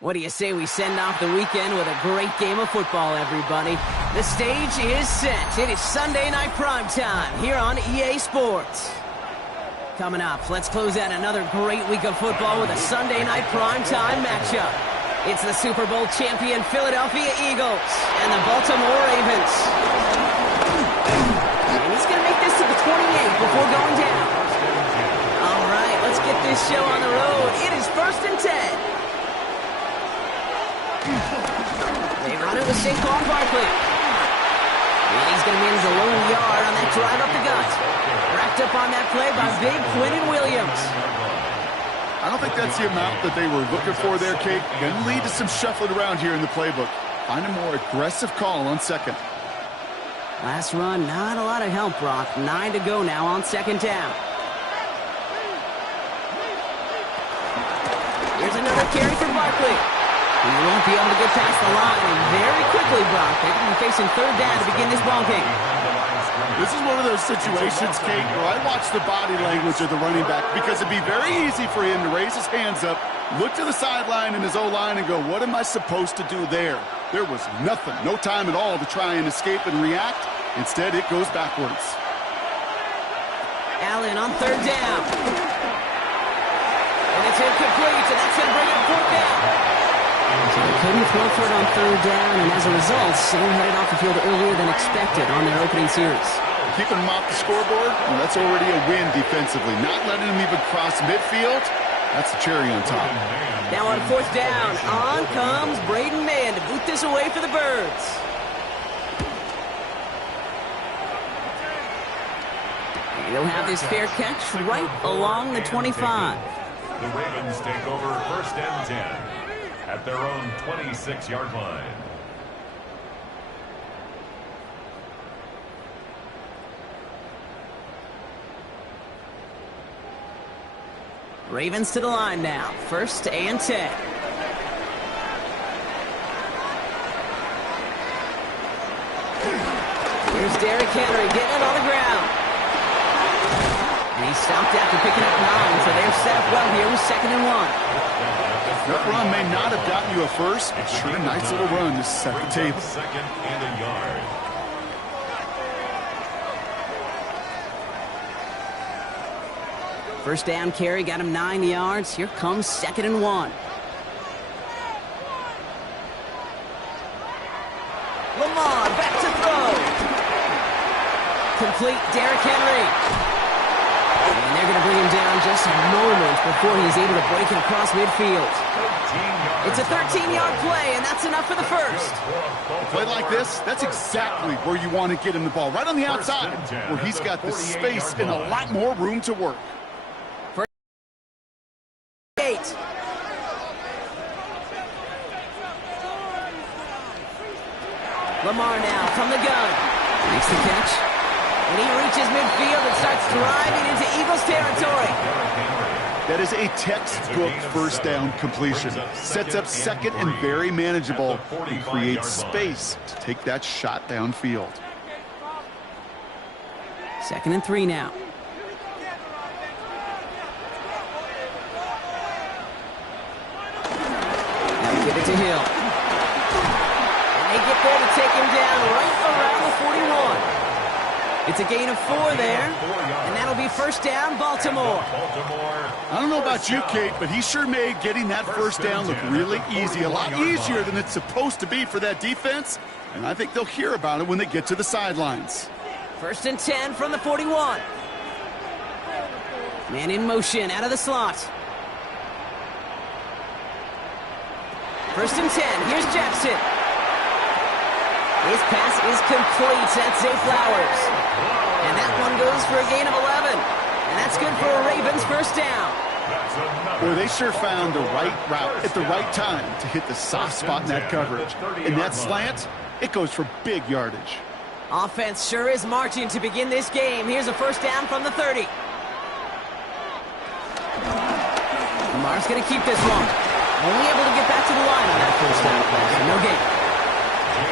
What do you say we send off the weekend with a great game of football, everybody? The stage is set. It is Sunday night primetime here on EA Sports. Coming up, let's close out another great week of football with a Sunday night primetime matchup. It's the Super Bowl champion Philadelphia Eagles and the Baltimore Ravens. And he's going to make this to the 28 before going down. All right, let's get this show on the road. It is 1st and 10. They run it with Saquon Barkley. And he's going to manage a lone yard on that drive up the gut. Wrapped up on that play by big Quinnen Williams. I don't think that's the amount that they were looking for there, Kate. Going to lead to some shuffling around here in the playbook. Find a more aggressive call on second. Last run, not a lot of help, Brock. 9 to go now on second down. Here's another carry for Barkley. He won't be able to get past the line very quickly, Brock. They're going to be facing 3rd down to begin this ball game. This is one of those situations, Kate, where I watch the body language of the running back because it'd be very easy for him to raise his hands up, look to the sideline in his O-line and go, what am I supposed to do there? There was nothing, no time at all to try and escape and react. Instead, it goes backwards. Allen on 3rd down. And it's incomplete, and that's going to bring up 4th down. So they couldn't throw for it on 3rd down, and as a result, Sam headed off the field earlier than expected on their opening series. Keeping them off the scoreboard, well, that's already a win defensively. Not letting them even cross midfield, that's the cherry on top. Now on 4th down, on comes Braden Mann to boot this away for the Birds. They'll have this fair catch right along the 25. The Ravens take over 1st and 10 at their own 26-yard line. Ravens to the line now. 1st and 10. Here's Derrick Henry getting it on the ground. And he stopped after picking up 9, so they're set up well here with 2nd and 1. That run may not have gotten you a first, but sure a nice little run to set the table. 2nd and a yard. First down carry got him 9 yards. Here comes 2nd and 1. Lamar back to throw. Complete, Derrick Henry. And they're going to bring him down just moments before he's able to break it across midfield. It's a 13-yard play, and that's enough for the first. A play like this, that's exactly where you want to get him the ball, right on the outside, where he's got the space and a lot more room to work. First 8. Lamar now from the gun. Makes the catch. And he reaches midfield and starts driving into Eagles territory. That is a textbook first down completion. Sets up second and very manageable and creates space to take that shot downfield. 2nd and 3 now. Now we give it to Hill. And they get there to take him down right around the 41. It's a gain of 4 there, and that'll be first down, Baltimore. I don't know about you, Kate, but he sure made getting that first down look really easy, a lot easier than it's supposed to be for that defense, and I think they'll hear about it when they get to the sidelines. 1st and 10 from the 41. Man in motion out of the slot. 1st and 10. Here's Jackson. His pass is complete. That's Zay Flowers. And that one goes for a gain of 11. And that's good for a Ravens first down. Boy, they sure found the right route at the right time to hit the soft spot in that coverage. And that slant, it goes for big yardage. Offense sure is marching to begin this game. Here's a first down from the 30. Lamar's going to keep this one. Only able to get back to the line on that first down play, so no gain.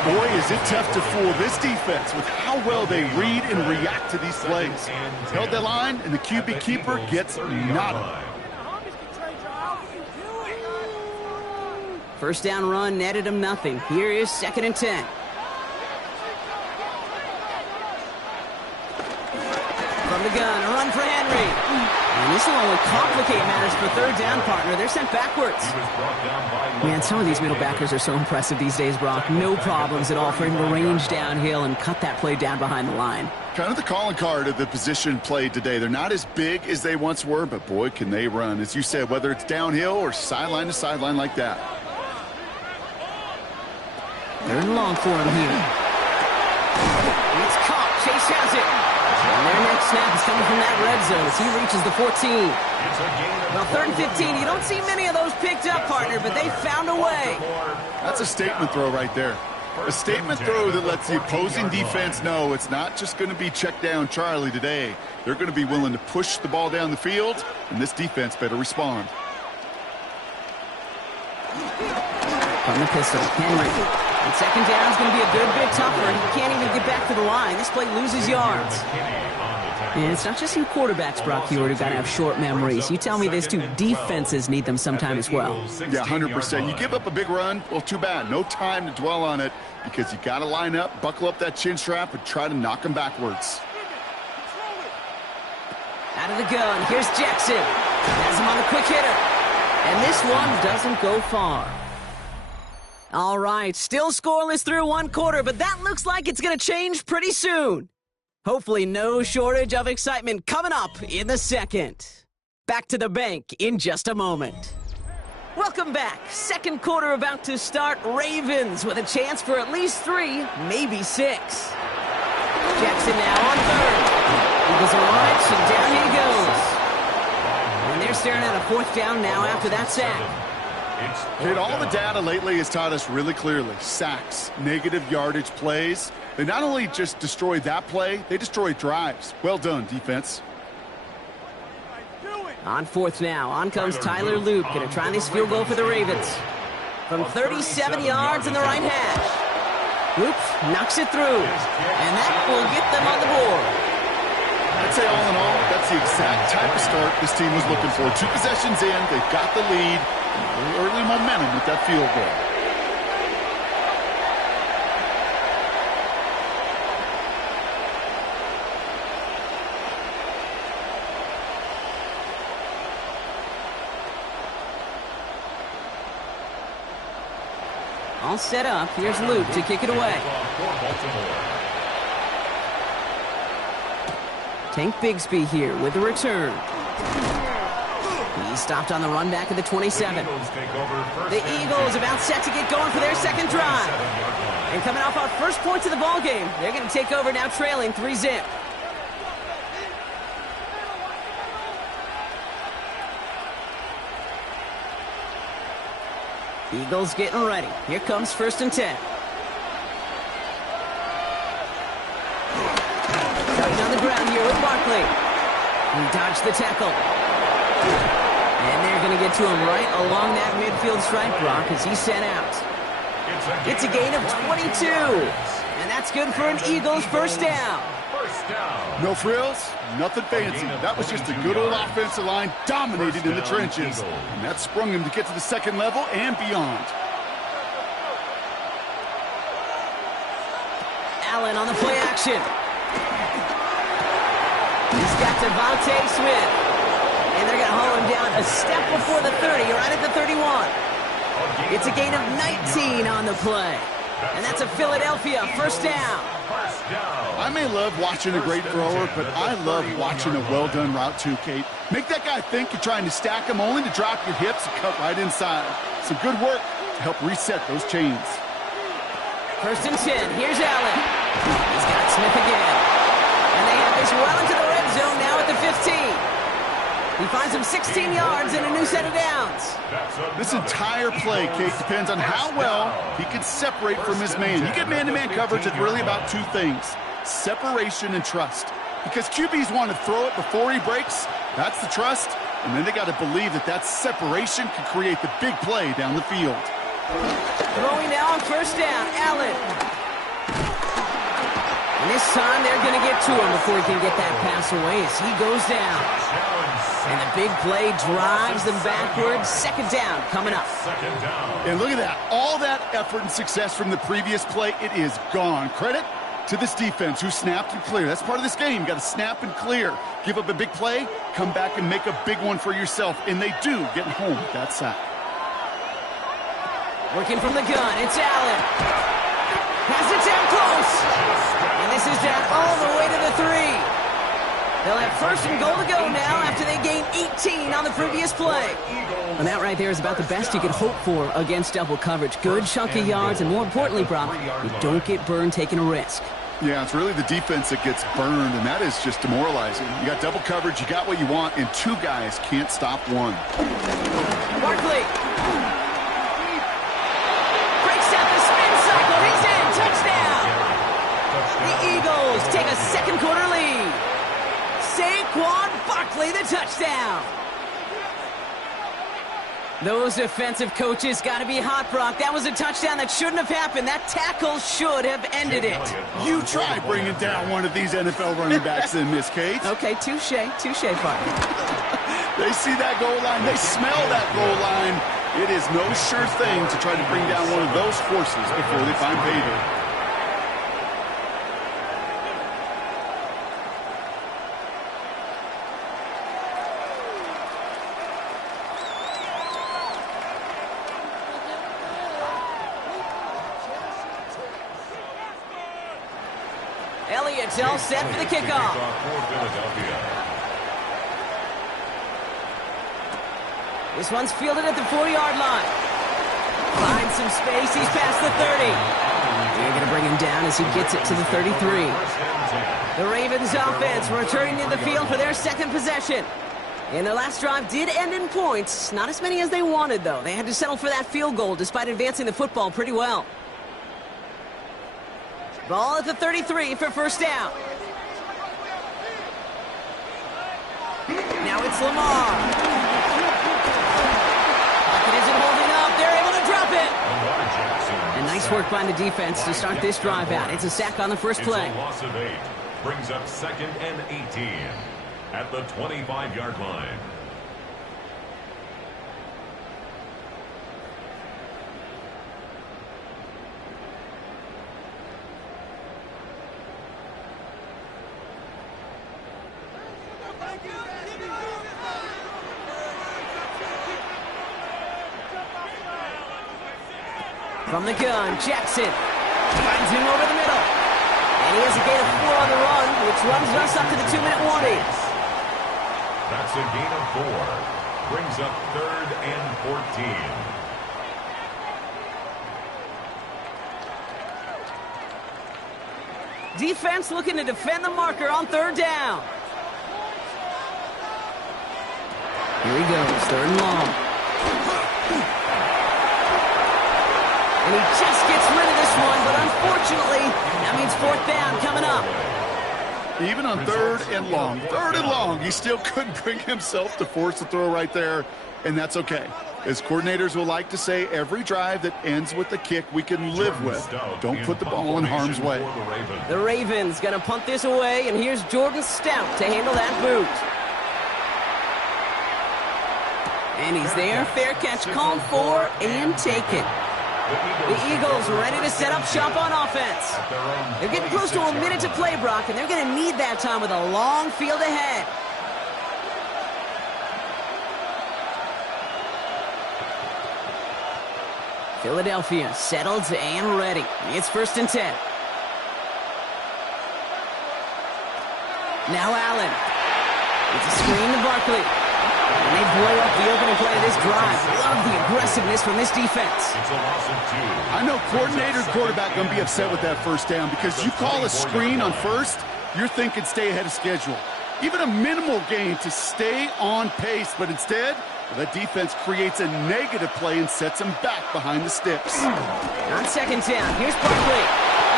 Boy, is it tough to fool this defense with how well they read and react to these plays. Held that line, and the QB keeper gets nada. First down run netted him nothing. Here is 2nd and 10. From the gun, a run for Henry. And this will only complicate matters for third down, partner. They're sent backwards. Man, some of these middle backers are so impressive these days, Brock. No problems at all for him to range downhill and cut that play down behind the line. Kind of the calling card of the position played today. They're not as big as they once were, but boy, can they run. As you said, whether it's downhill or sideline to sideline like that. They're in long for him here. It's caught. Chase has it. And their next snap is coming from that red zone as he reaches the 14. Well, 3rd and 15, you don't see many of those picked up, partner, but they found a way. That's a statement throw right there. A statement throw that lets the opposing defense know it's not just going to be check down Charlie today. They're going to be willing to push the ball down the field, and this defense better respond. From the pistol, Henry. And 2nd down is going to be a good bit tougher. He can't even get back to the line. This play loses yards. And it's not just you quarterbacks, Brock Huard, who've got to have short memories. You tell me this too, defenses need them sometime as well. Yeah, 100%. You give up a big run, well, too bad. No time to dwell on it because you got to line up, buckle up that chin strap, and try to knock them backwards. Out of the gun, here's Jackson. Has him on the quick hitter. And this one doesn't go far. All right, still scoreless through one quarter, but that looks like it's going to change pretty soon. Hopefully no shortage of excitement coming up in the second. Back to the bank in just a moment. Welcome back. Second quarter about to start. Ravens with a chance for at least 3, maybe 6. Jackson now on 3rd. Eagles are launch, and down he goes. And they're staring at a 4th down now after that sack. Kid, all the data lately has taught us really clearly. Sacks, negative yardage plays. They not only just destroy that play, they destroy drives. Well done, defense. On 4th now, on comes Tyler Luke. Going to try this field goal for the Ravens. From 37 yards in the right hash. Luke knocks it through. And that will get them on the board. I'd say all in all, that's the exact type of start this team was looking for. 2 possessions in, they've got the lead. Early momentum with that field goal. All set up. Here's Luke to kick it away. Tank Bigsby here with the return. He stopped on the run back at the 27. The Eagles about set to get going for their second drive. And coming off our first points of the ball game, they're going to take over now trailing 3-zip. Eagles getting ready. Here comes 1st and 10. Waiting on the ground here with Barkley. He dodged the tackle. And they're going to get to him right along that midfield stripe, Brock, as he's sent out. It's a gain of 22. And that's good for an Eagles first down. No frills, nothing fancy. That was just a good old offensive line dominated in the trenches. And that sprung him to get to the second level and beyond. Allen on the play action. He's got Devontae Smith. And they're going to haul him down a step before the 30, right at the 31. It's a gain of 19 on the play. And that's a Philadelphia first down. I may love watching a great thrower, but I love watching a well-done route too, Kate. Make that guy think you're trying to stack him only to drop your hips and cut right inside. Some good work to help reset those chains. First and 10. Here's Allen. He's got Smith again. And they have this well into the red zone now at the 15. He finds him 16 yards and a new set of downs. This entire play, Kate, depends on how well he can separate from his man. You get man-to-man coverage, it's really about two things: separation and trust. Because QBs want to throw it before he breaks. That's the trust. And then they got to believe that that separation can create the big play down the field. Throwing now on first down, Allen. And this time they're going to get to him before he can get that pass away as he goes down. And the big play drives them backwards. Second down coming up. And look at that. All that effort and success from the previous play, it is gone. Credit to this defense who snapped and cleared. That's part of this game. You got to snap and clear. Give up a big play, come back and make a big one for yourself. And they do, getting home with that sack. Working from the gun, it's Allen. Has it down close. And this is down all the way to the 3. They'll have first and goal to go now after they gained 18 on the previous play. And that right there is about the best you could hope for against double coverage. Good chunky yards, and more importantly, Brock, you don't get burned taking a risk. Yeah, it's really the defense that gets burned, and that is just demoralizing. You got double coverage, you got what you want, and two guys can't stop one. Barkley. Breaks out the spin cycle. He's in. Touchdown. The Eagles take a second quarter lead. Saquon Barkley, the touchdown. Those defensive coaches got to be hot, Brock. That was a touchdown that shouldn't have happened. That tackle should have ended it. You try bringing down one of these NFL running backs in, Miss Kate. Okay, touche, partner. They see that goal line. They smell that goal line. It is no sure thing to try to bring down one of those horses before they find payday. Elliott's all set for the kickoff. This one's fielded at the 4-yard line. Finds some space. He's past the 30. They're going to bring him down as he gets it to the 33. The Ravens offense returning to the field for their second possession. And their last drive did end in points. Not as many as they wanted, though. They had to settle for that field goal despite advancing the football pretty well. Ball at the 33 for first down. Now it's Lamar. Pocket isn't holding up. They're able to drop it. And nice work by the defense to start this drive out. It's a sack on the first play. It's a loss of 8. Brings up second and 18 at the 25-yard line. From the gun, Jackson finds him over the middle. And he has a gain of 4 on the run, which runs us up to the 2-minute warning. That's a gain of 4. Brings up third and 14. Defense looking to defend the marker on third down. Here he goes, third and long. And he just gets rid of this one, but unfortunately, that means fourth down coming up. Even on third and long, he still couldn't bring himself to force the throw right there, and that's okay. As coordinators will like to say, every drive that ends with a kick we can live with. Don't put the ball in harm's way. The Ravens going to punt this away, and here's Jordan Stout to handle that boot. And he's there. Fair catch called for and taken. The Eagles ready to set up shop on offense. They're getting close to a minute to play, Brock, and they're going to need that time with a long field ahead. Philadelphia settled and ready. It's 1st and 10. Now Allen. It's a screen to Barkley. And they blow up the opening play of this drive. Love the aggressiveness from this defense. It's a loss of 2. I know coordinator and quarterback going to be upset with that first down because you call a screen on first, you're thinking stay ahead of schedule. Even a minimal gain to stay on pace, but instead, that defense creates a negative play and sets them back behind the sticks. On 2nd down, here's Barkley.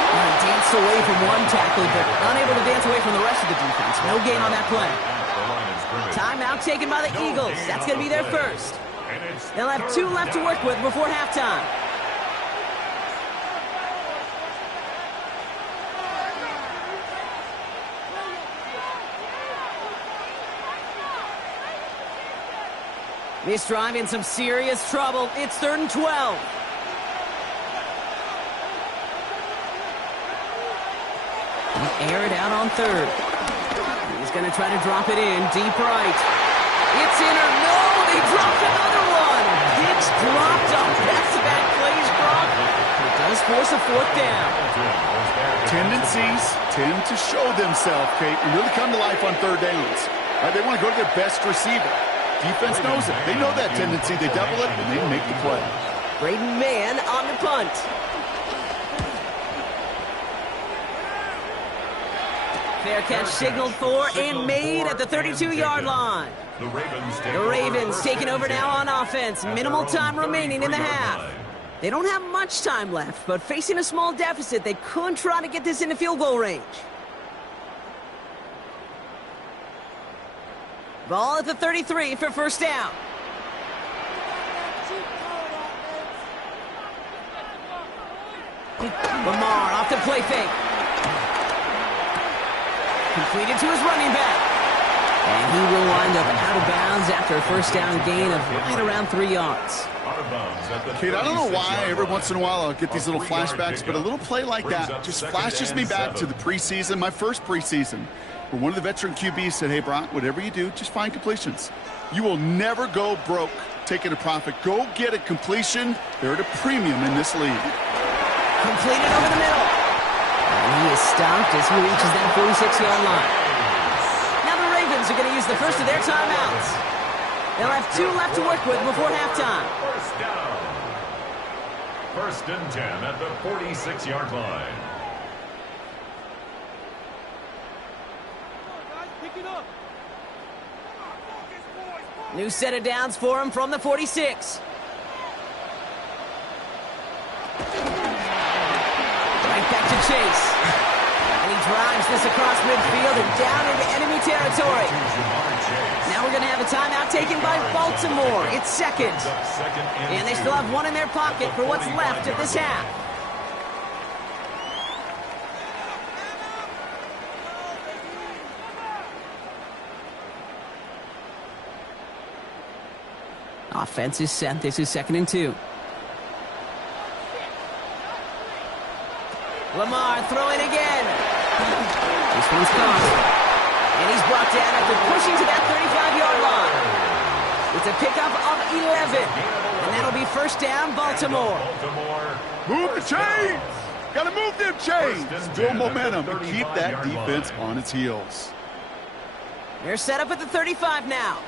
He danced away from one tackle, but unable to dance away from the rest of the defense. No gain on that play. Timeout taken by the Eagles. That's going to be their first. They'll have 2 left to work with before halftime. This drive in some serious trouble. It's 3rd and 12. Air it out on 3rd. He's going to try to drop it in deep right. It's in or no, they dropped another one. Hicks dropped on back-to-back plays, Brock. It does force a 4th down. Tendencies tend to show themselves, Kate, and really come to life on 3rd downs. Right, they want to go to their best receiver. Defense knows it. They know that tendency. They double it, and they make the play. Braden Mann on the punt. Fair catch signaled for and made at the 32-yard line. The Ravens taking over now on offense. Minimal time remaining in the half. They don't have much time left, but facing a small deficit, they could try to get this into field goal range. Ball at the 33 for 1st down. Lamar off the play fake. Completed to his running back. And he will wind up out of bounds after a 1st down gain of right around 3 yards. Kate, I don't know why every once in a while I'll get these little flashbacks, but a little play like that just flashes me back to the preseason, my first preseason, where one of the veteran QBs said, hey, Brock, whatever you do, just find completions. You will never go broke taking a profit. Go get a completion. They're at a premium in this league. Completed over the middle. And he is stopped as he reaches that 46-yard line. Now the Ravens are going to use the first of their timeouts. They'll have 2 left to work with before halftime. 1st down. 1st and 10 at the 46-yard line. New set of downs for him from the 46. Right back to Chase. And he drives this across midfield and down into enemy territory. Now we're going to have a timeout taken by Baltimore. It's 2nd. And they still have 1 in their pocket for what's left of this half. Offense is set. This is 2nd and 2. Lamar throwing again. This one's caught. And he's brought down after pushing to that 35-yard line. It's a pickup of 11. And that'll be 1st down, Baltimore. Move the chains. Got to move them chains. Build momentum and keep that defense on its heels. They're set up at the 35 now.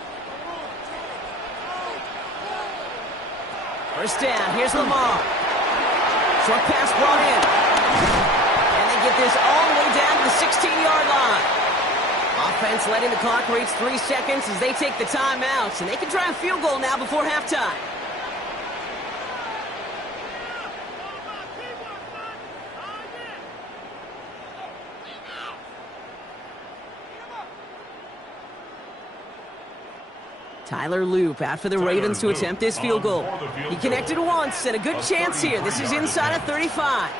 1st down. Here's Lamar. Short pass brought in. And they get this all the way down to the 16-yard line. Offense letting the clock reach 3 seconds as they take the timeouts. And they can try a field goal now before halftime. Tyler Loop out for the Ravens to attempt this field goal. He connected once, and a good chance here. This is inside of 35.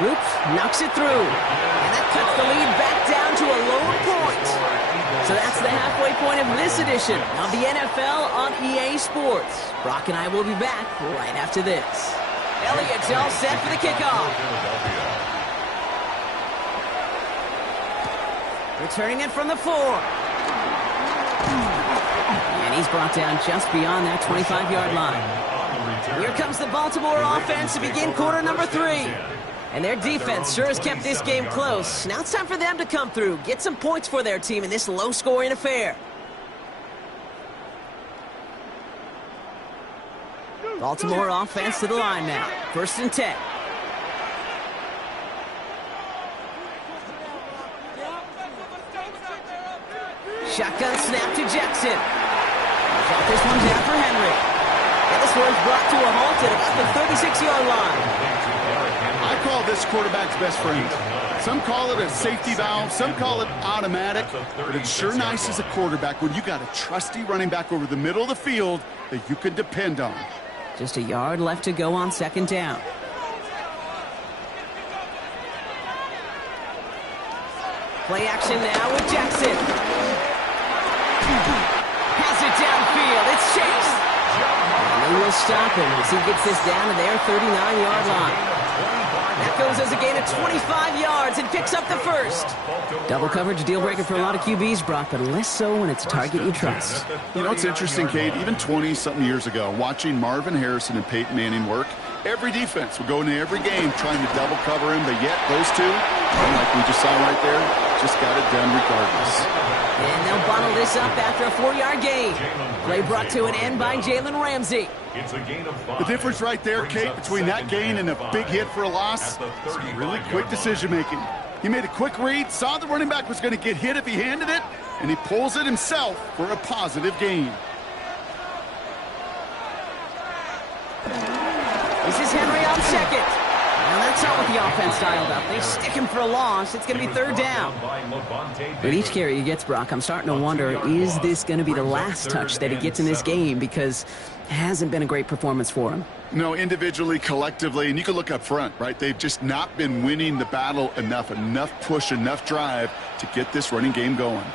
Loop knocks it through, and that cuts the lead back down to a lower point. So that's the halfway point of this edition of the NFL on EA Sports. Brock and I will be back right after this. Elliott's all set for the kickoff. Returning it from the 4. And he's brought down just beyond that 25-yard line. Here comes the Baltimore offense to begin quarter number 3. And their defense sure has kept this game close. Now it's time for them to come through, get some points for their team in this low-scoring affair. Baltimore offense to the line now. 1st and 10. Shotgun snap to Jackson. Got this one down for Henry. And this one's brought to a halt at about the 36-yard line. I call this quarterback's best friend. Some call it a safety valve, some call it automatic, but it's sure nice as a quarterback when you got a trusty running back over the middle of the field that you can depend on. Just a yard left to go on 2nd down. Play action now with Jackson. Has it downfield. It's Chase. And they will stop him as he gets this down to their 39-yard line. That goes as a gain of 25 yards and picks up the 1st. Double coverage deal breaker for a lot of QBs, Brock, but less so when it's a target you trust. You know, it's interesting, Kate, even 20-something years ago, watching Marvin Harrison and Peyton Manning work, every defense would go into every game trying to double cover him, but yet those two, like we just saw right there, just got it done regardless. And they'll bottle this up after a 4-yard gain. Play brought to an end by Jalen Ramsey. It's a gain of 5. The difference right there, Kate, between that gain and a big hit for a loss is really quick decision-making. He made a quick read, saw the running back was going to get hit if he handed it, and he pulls it himself for a positive gain. This is Henry on 2nd. Now that's not what the offense dialed up. They stick him for a loss. It's going to be 3rd down. But each carry he gets, Brock, I'm starting to wonder, is this going to be the last touch that he gets in this game? Because it hasn't been a great performance for him. No, individually, collectively, and you can look up front, right? They've just not been winning the battle enough push, enough drive to get this running game going.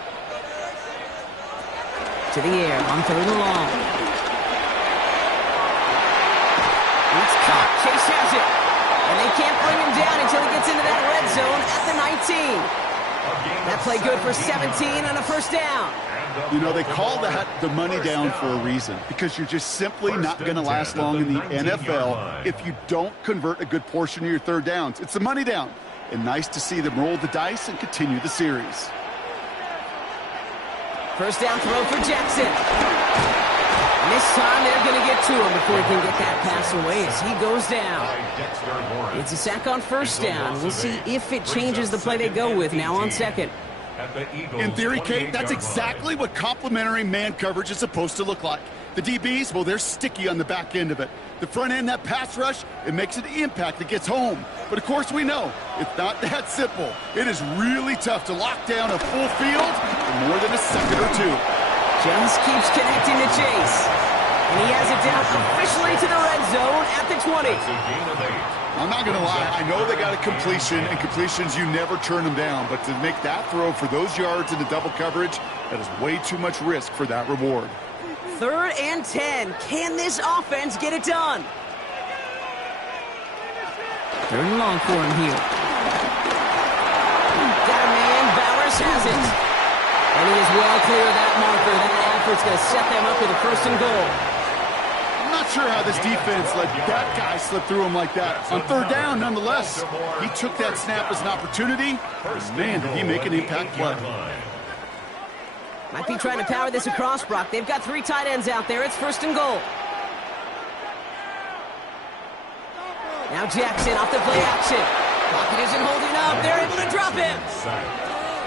To the air on 3rd and long. It's caught. Chase has it. And they can't bring him down until he gets into that red zone at the 19. That play good for 17 and a 1st down. You know, they call that the money down for a reason, because you're just simply not going to last long in the NFL if you don't convert a good portion of your 3rd downs. It's the money down. And nice to see them roll the dice and continue the series. 1st down throw for Jackson. And this time they're going to get to him before he can get that pass away as he goes down. It's a sack on 1st down. We'll see if it changes the play they go with now on 2nd. In theory, Kate, that's exactly what complementary man coverage is supposed to look like. The DBs, well, they're sticky on the back end of it. The front end, that pass rush, it makes an impact that gets home. But, of course, we know it's not that simple. It is really tough to lock down a full field for more than a second or two. Just keeps connecting to Chase. And he has it down officially to the red zone at the 20. I'm not going to lie. I know they got a completion, and completions, you never turn them down. But to make that throw for those yards into double coverage, that is way too much risk for that reward. 3rd and 10. Can this offense get it done? 3rd and long for him here. Got a man. Bowers has it. And he is well clear of that marker. That effort's going to set them up with a 1st and goal. I'm not sure how this defense let that guy slip through him like that. On 3rd down, nonetheless, he took that snap as an opportunity. Man, did he make an impact play. Might be trying to power this across, Brock. They've got 3 tight ends out there. It's 1st and goal. Now Jackson off the play action. Pocket isn't holding up. They're able to drop him.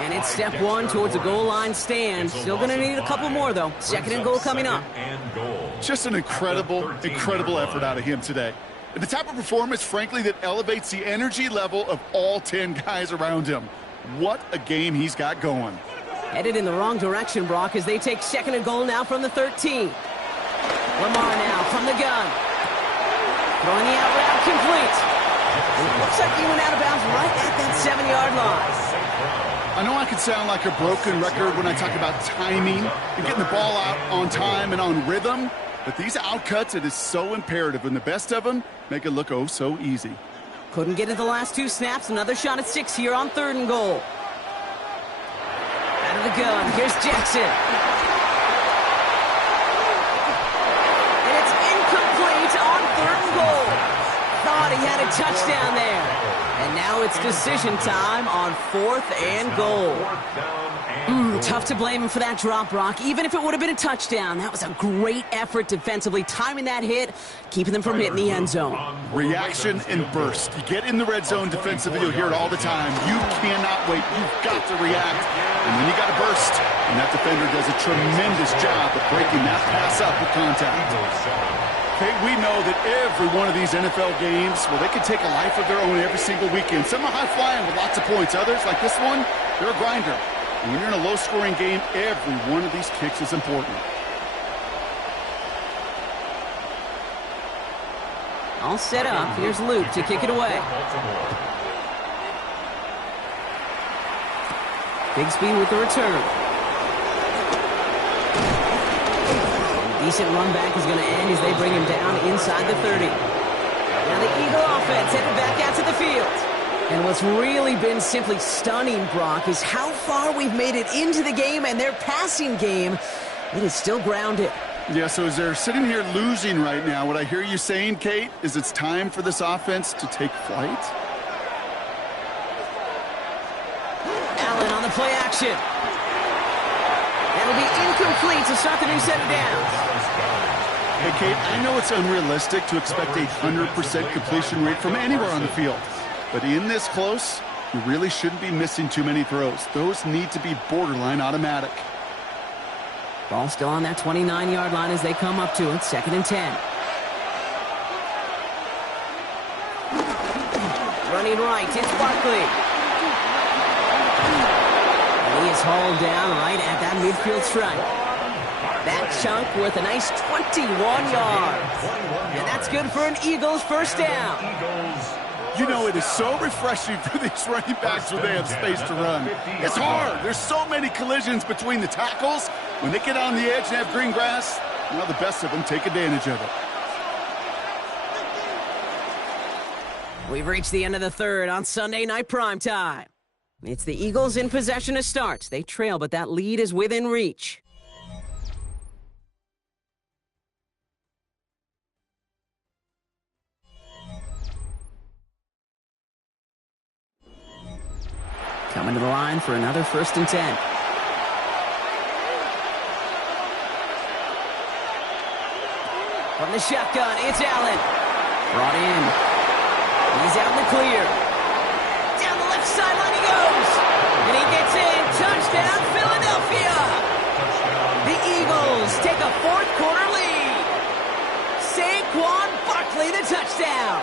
And it's step 1 towards a goal line stand. Still going to need a couple more, though. 2nd and goal coming up. Just an incredible effort out of him today. And the type of performance, frankly, that elevates the energy level of all 10 guys around him. What a game he's got going. Headed in the wrong direction, Brock, as they take second and goal now from the 13. Lamar now from the gun. Throwing the out route complete. It looks like he went out of bounds right at that 7-yard line. I know I can sound like a broken record when I talk about timing and getting the ball out on time and on rhythm, but these outcuts, it is so imperative, and the best of them make it look oh so easy. Couldn't get it the last 2 snaps. Another shot at 6 here on 3rd and goal. Out of the gun. Here's Jackson. And it's incomplete on 3rd and goal. Thought he had a touchdown there. And now it's decision time on 4th and goal. Tough to blame him for that drop, Brock. Even if it would have been a touchdown, that was a great effort defensively, timing that hit, keeping them from hitting the end zone. Reaction and burst. You get in the red zone defensively, you'll hear it all the time. You cannot wait. You've got to react. And then you got to burst. And that defender does a tremendous job of breaking that pass up with contact. Okay, we know that every one of these NFL games, well, they can take a life of their own every single weekend. Some are high-flying with lots of points. Others, like this one, they're a grinder. And when you're in a low-scoring game, every one of these kicks is important. All set up. Here's Luke to kick it away. Bigsby with the return. Decent run back is going to end as they bring him down inside the 30. Now the Eagle offense headed back out to the field. And what's really been simply stunning, Brock, is how far we've made it into the game, and their passing game, it is still grounded. Yeah, so as they're sitting here losing right now, what I hear you saying, Kate, is it's time for this offense to take flight? Allen on the play action. That'll be incomplete to start the new set of downs. Hey, Kate, I know it's unrealistic to expect a 100% completion rate from anywhere on the field. But in this close, you really shouldn't be missing too many throws. Those need to be borderline automatic. Ball still on that 29-yard line as they come up to it. 2nd and 10. Running right, it's Barkley. And he is hauled down right at that midfield stripe. That chunk worth a nice 21 yards. And that's good for an Eagles first down. You know, it is so refreshing for these running backs when they have space to run. It's hard. There's so many collisions between the tackles. When they get on the edge and have green grass, you know, the best of them take advantage of it. We've reached the end of the 3rd on Sunday Night Primetime. It's the Eagles in possession to start. They trail, but that lead is within reach. Coming to the line for another 1st and 10. From the shotgun, it's Allen. Brought in. He's out in the clear. Down the left sideline he goes. And he gets in. Touchdown, Philadelphia. The Eagles take a 4th quarter lead. Saquon Barkley, the touchdown.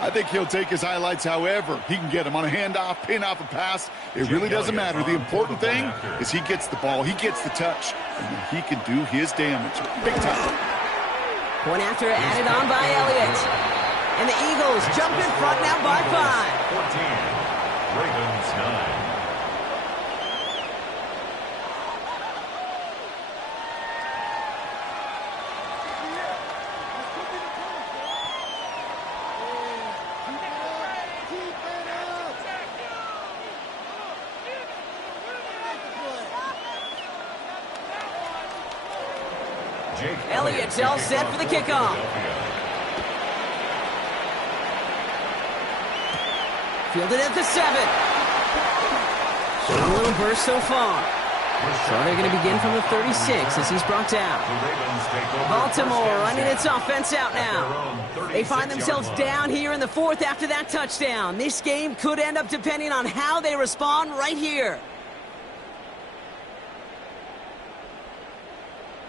I think he'll take his highlights however he can get them on a handoff, pin off a pass. It really doesn't matter. The important thing is he gets the ball, he gets the touch, and he can do his damage. Big time. Point after added on by Elliott. And the Eagles jump in front now by 5. 14. Ravens 9. Elliott's all set for the kickoff. Fielded at the 7. Showing a little burst so far. So they're going to begin from the 36 as he's brought down. Baltimore running its offense out now. They find themselves down here in the 4th after that touchdown. This game could end up depending on how they respond right here.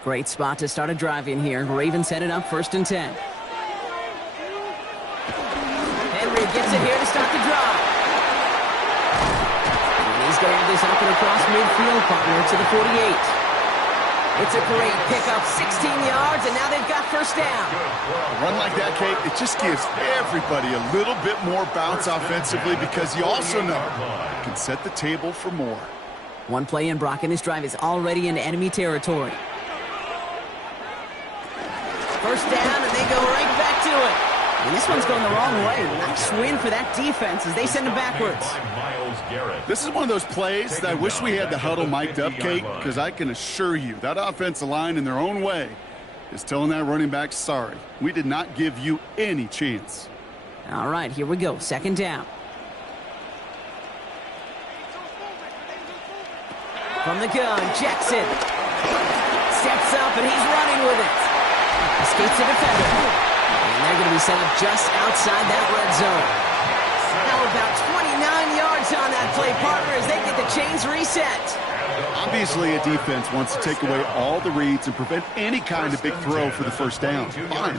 Great spot to start a drive in here. Ravens headed up 1st and 10. Henry gets it here to start the drive. And he's going to have this up and across midfield, partner, to the 48. It's a great pickup, 16 yards, and now they've got first down. A run like that, Kate, it just gives everybody a little bit more bounce offensively because you also know it can set the table for more. One play in, Brock, and this drive is already in enemy territory. First down, and they go right back to it. And this one's going the wrong way. Nice win for that defense as they send it backwards. This is one of those plays that I wish we had the huddle mic'd up, Kate, because I can assure you that offensive line in their own way is telling that running back, sorry, we did not give you any chance. All right, here we go. Second down. From the gun, Jackson steps up, and he's running with it. Escapes the defender. And they're going to be set up just outside that red zone. Now about 29 yards on that play, partner, as they get the chains reset. Obviously, a defense wants to take away all the reads and prevent any kind of big throw for the first down. Fine.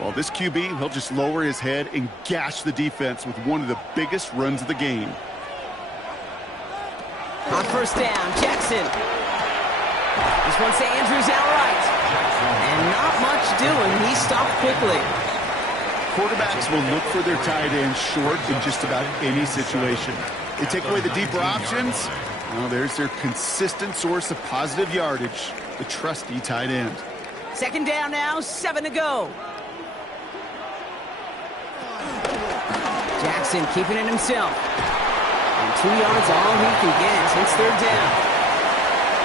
Well, this QB, he'll just lower his head and gash the defense with one of the biggest runs of the game. On first down, Jackson. This one's to Andrews outright. And not much doing. He stopped quickly. Quarterbacks will look for their tight end short in just about any situation. They take away the deeper options. Well, there's their consistent source of positive yardage, the trusty tight end. Second down now, 7 to go. Jackson keeping it himself. And 2 yards all he can get. It's third down.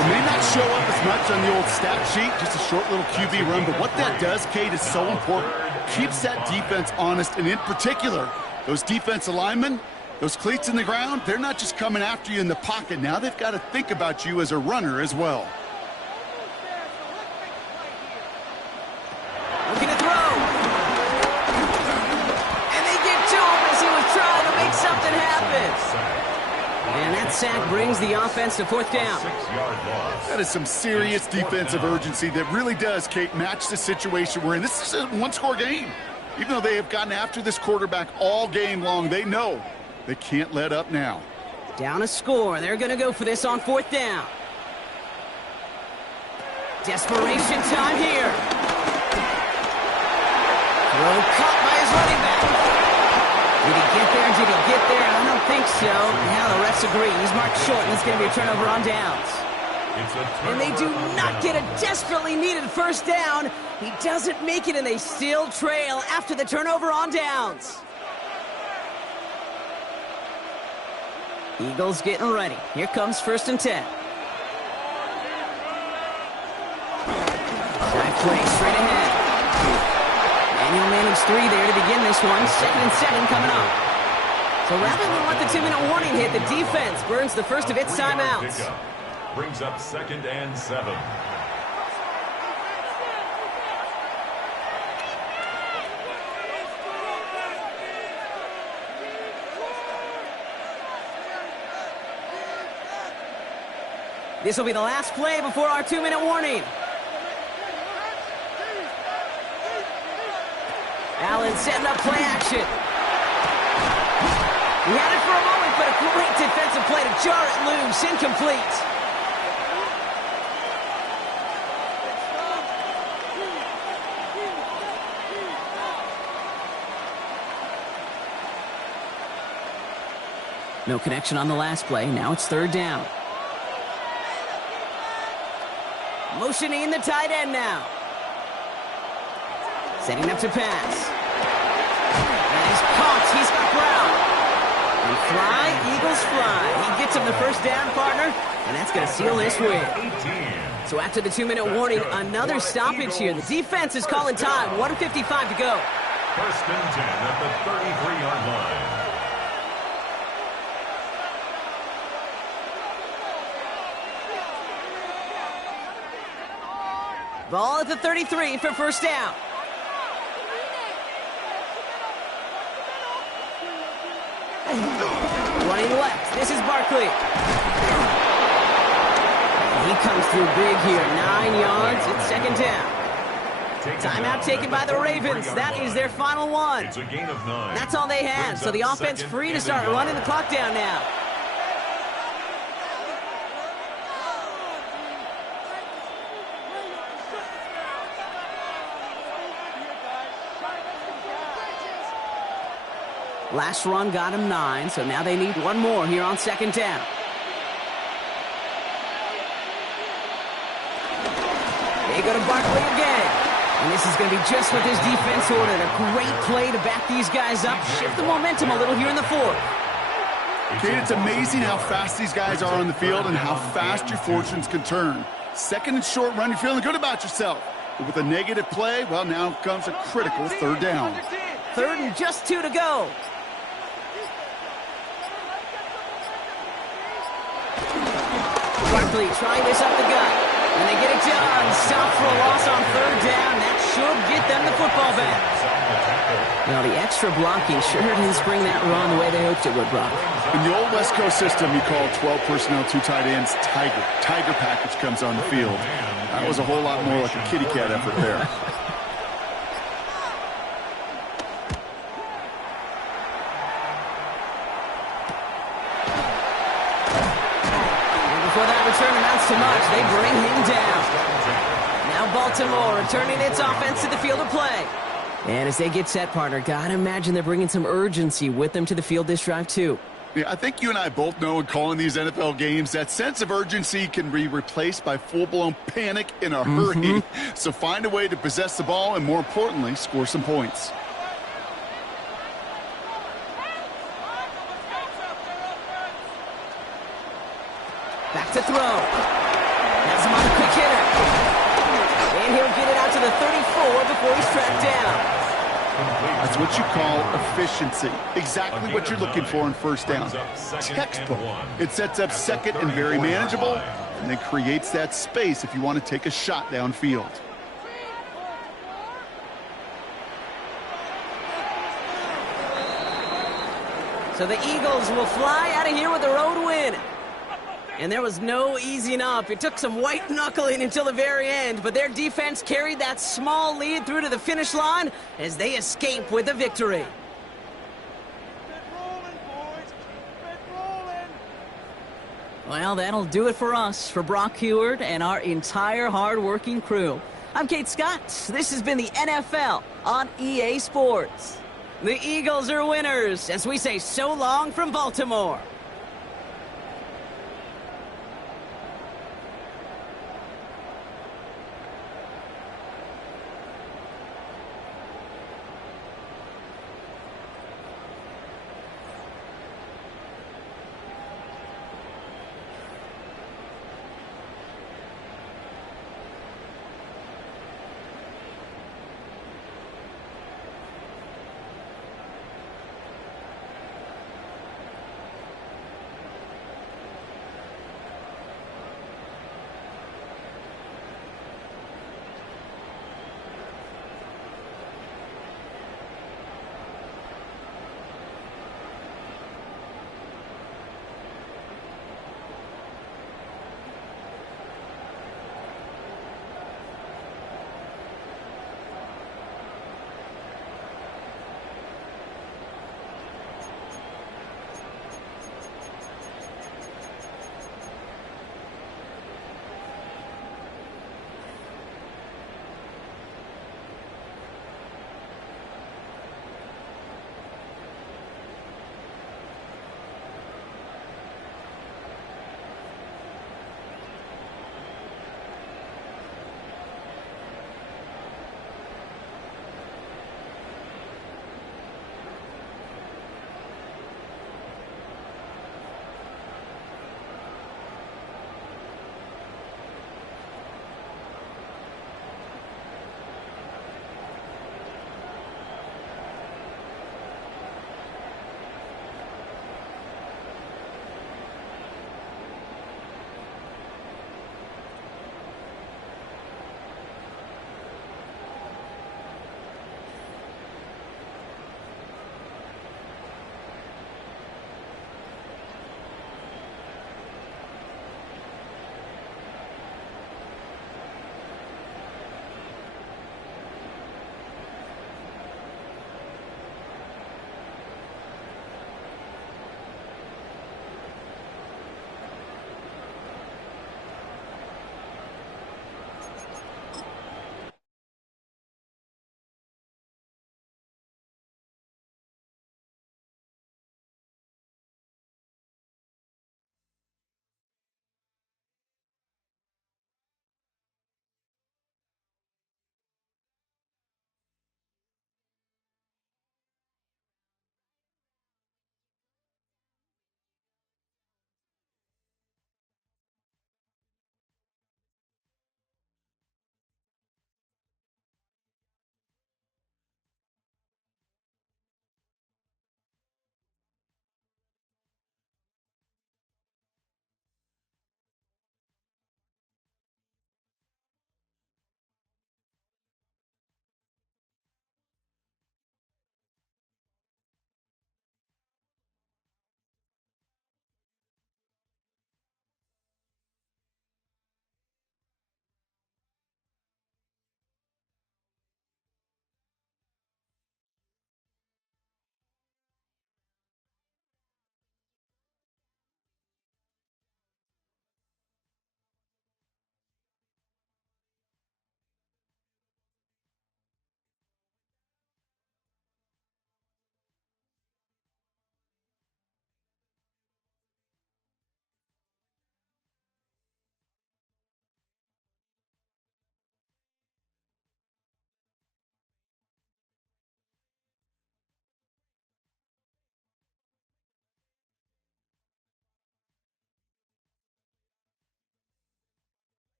It may not show up as much on the old stat sheet, just a short little QB run, but what that does, Kate, is so important. Keeps that defense honest, and in particular, those defensive linemen, those cleats in the ground, they're not just coming after you in the pocket. Now they've got to think about you as a runner as well. Looking to throw. And they get to him as he was trying to make something happen. And that sack brings the offense to fourth down. That is some serious defensive urgency that really does, Kate, match the situation we're in. This is a one-score game. Even though they have gotten after this quarterback all game long, they know they can't let up now. Down a score. They're going to go for this on fourth down. Desperation time here. Throw caught by his running back. Did he get there? Did he get there? I don't think so. Now the refs agree. He's marked short, and it's going to be a turnover on downs. And they do not get a desperately needed first down. He doesn't make it, and they still trail after the turnover on downs. Eagles getting ready. Here comes 1st and 10. Dive play straight ahead. Daniel Manning's 3 there to begin this one. 2nd and 7 coming up. So rather than let the 2-minute warning hit, the defense burns the first of its timeouts. Brings up 2nd and 7. This will be the last play before our 2-minute warning. Allen setting up play action. He had it for a moment, but a great defensive play to jar it loose. Incomplete. No connection on the last play. Now it's third down. Motioning in the tight end now. Setting up to pass. And he's caught. He's got Brown. And fly, Eagles fly. He gets him the first down, partner, and that's going to seal this win. So after the 2-minute warning, another stoppage here. The defense is calling time. 1:55 to go. 1st and 10 at the 33-yard line. Ball at the 33 for first down. Running left. This is Barkley. He comes through big here. 9 yards. It's second down. Timeout taken by the Ravens. That is their final one. It's a gain of 9. That's all they had. So the offense free to start running the clock down now. Last run got him 9, so now they need one more here on second down. They go to Barkley again. And this is going to be just what this defense ordered. A great play to back these guys up, shift the momentum a little here in the fourth. Kate, it's amazing how fast these guys are on the field and how fast your fortunes can turn. Second and short run, you're feeling good about yourself. But with a negative play, well, now comes a critical third down. Third and just 2 to go. Barkley trying this up the gut. And they get it done. Stop for a loss on third down. That should get them the football back. Now, the extra blocking sure didn't spring that run the way they hoped it would, Brock. In the old West Coast system, you call 12 personnel, 2 tight ends, Tiger. Tiger package comes on the field. That was a whole lot more like a kitty cat effort there. Before that return amounts to much, they bring him down. Now Baltimore returning its offense to the field of play. And as they get set, partner, gotta imagine they're bringing some urgency with them to the field this drive, too. Yeah, I think you and I both know in calling these NFL games, that sense of urgency can be replaced by full-blown panic in a hurry. So find a way to possess the ball and, more importantly, score some points. Back to throw. Has him on the quick hitter. And he'll get it out to the 34 before he's tracked down. That's what you call efficiency. Exactly what you're looking for in first down. Textbook. It sets up second and very manageable, and then creates that space if you want to take a shot downfield. So the Eagles will fly out of here with a road win. And there was no easing up. It took some white knuckling until the very end, but their defense carried that small lead through to the finish line as they escape with the victory. Well, that'll do it for us, for Brock Huard and our entire hard-working crew. I'm Kate Scott. This has been the NFL on EA Sports. The Eagles are winners as we say so long from Baltimore.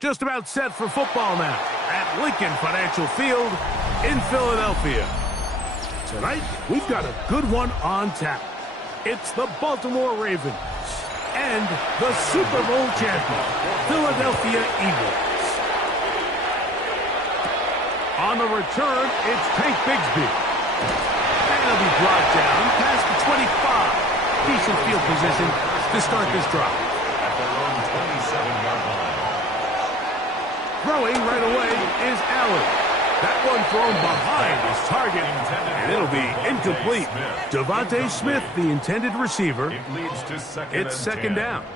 Just about set for football now at Lincoln Financial Field in Philadelphia. Tonight, we've got a good one on tap. It's the Baltimore Ravens and the Super Bowl champion, Philadelphia Eagles. On the return, it's Tank Bigsby. And he'll be brought down past the 25. Decent field position to start this drive. At their own 27-yard line. Throwing right away is Allen. That one thrown behind his target, and it'll be incomplete. Devontae Smith, the intended receiver. It leads to It's second down.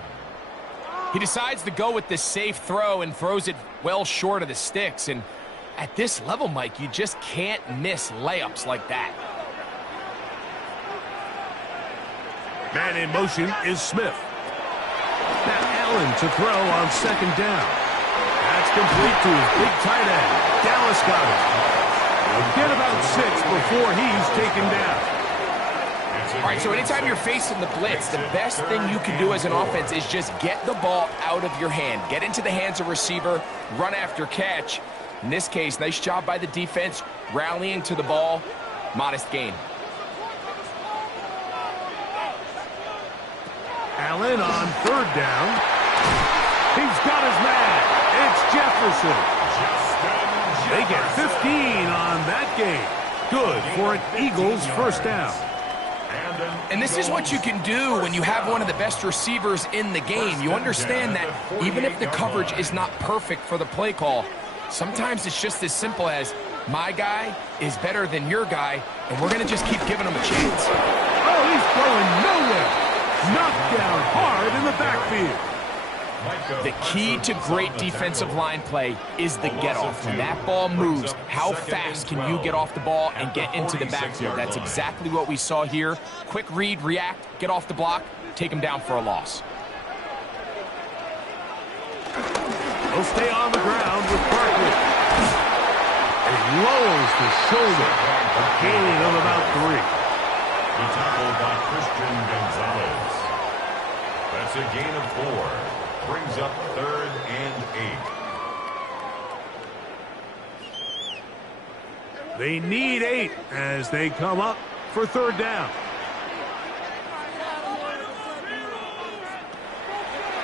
He decides to go with the safe throw and throws it well short of the sticks. And at this level, Mike, you just can't miss layups like that. Man in motion is Smith. Now Allen to throw on second down. That's complete to his big tight end. Dallas got it. He'll get about 6 before he's taken down. All right, so anytime you're facing the blitz, the best thing you can do as an offense is just get the ball out of your hand. Get into the hands of receiver, run after catch. In this case, nice job by the defense, rallying to the ball. Modest gain. Allen on third down. He's got his man. It's Jefferson. They get 15 on that game. Good for an Eagles first down. And this is what you can do when you have one of the best receivers in the game. You understand that even if the coverage is not perfect for the play call, sometimes it's just as simple as my guy is better than your guy, and we're going to just keep giving him a chance. Oh, he's going nowhere. Knocked down hard in the backfield. The key to great defensive line play is the get-off. When that ball moves, how fast can you get off the ball and get into the backfield? That's exactly what we saw here. Quick read, react, get off the block, take him down for a loss. He'll stay on the ground with Barkley. He lowers the shoulder, a gain of about 3. The tackle by Christian Gonzalez. That's a gain of 4. Brings up 3rd and 8. They need 8 as they come up for third down.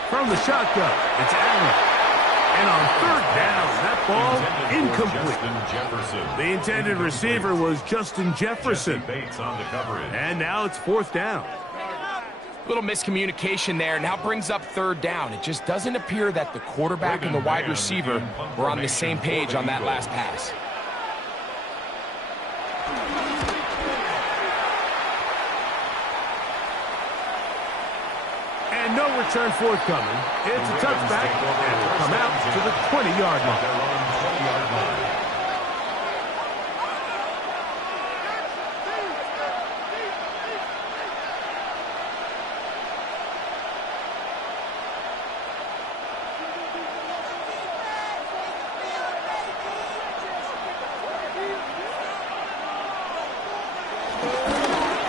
From the shotgun, it's Allen. And on third down, that ball incomplete. The intended receiver was Justin Jefferson. And now it's fourth down. Little miscommunication there. Now brings up third down. It just doesn't appear that the quarterback and the wide receiver were on the same page on that last pass. And no return forthcoming. It's a touchback, and it'll come out to the 20-yard line.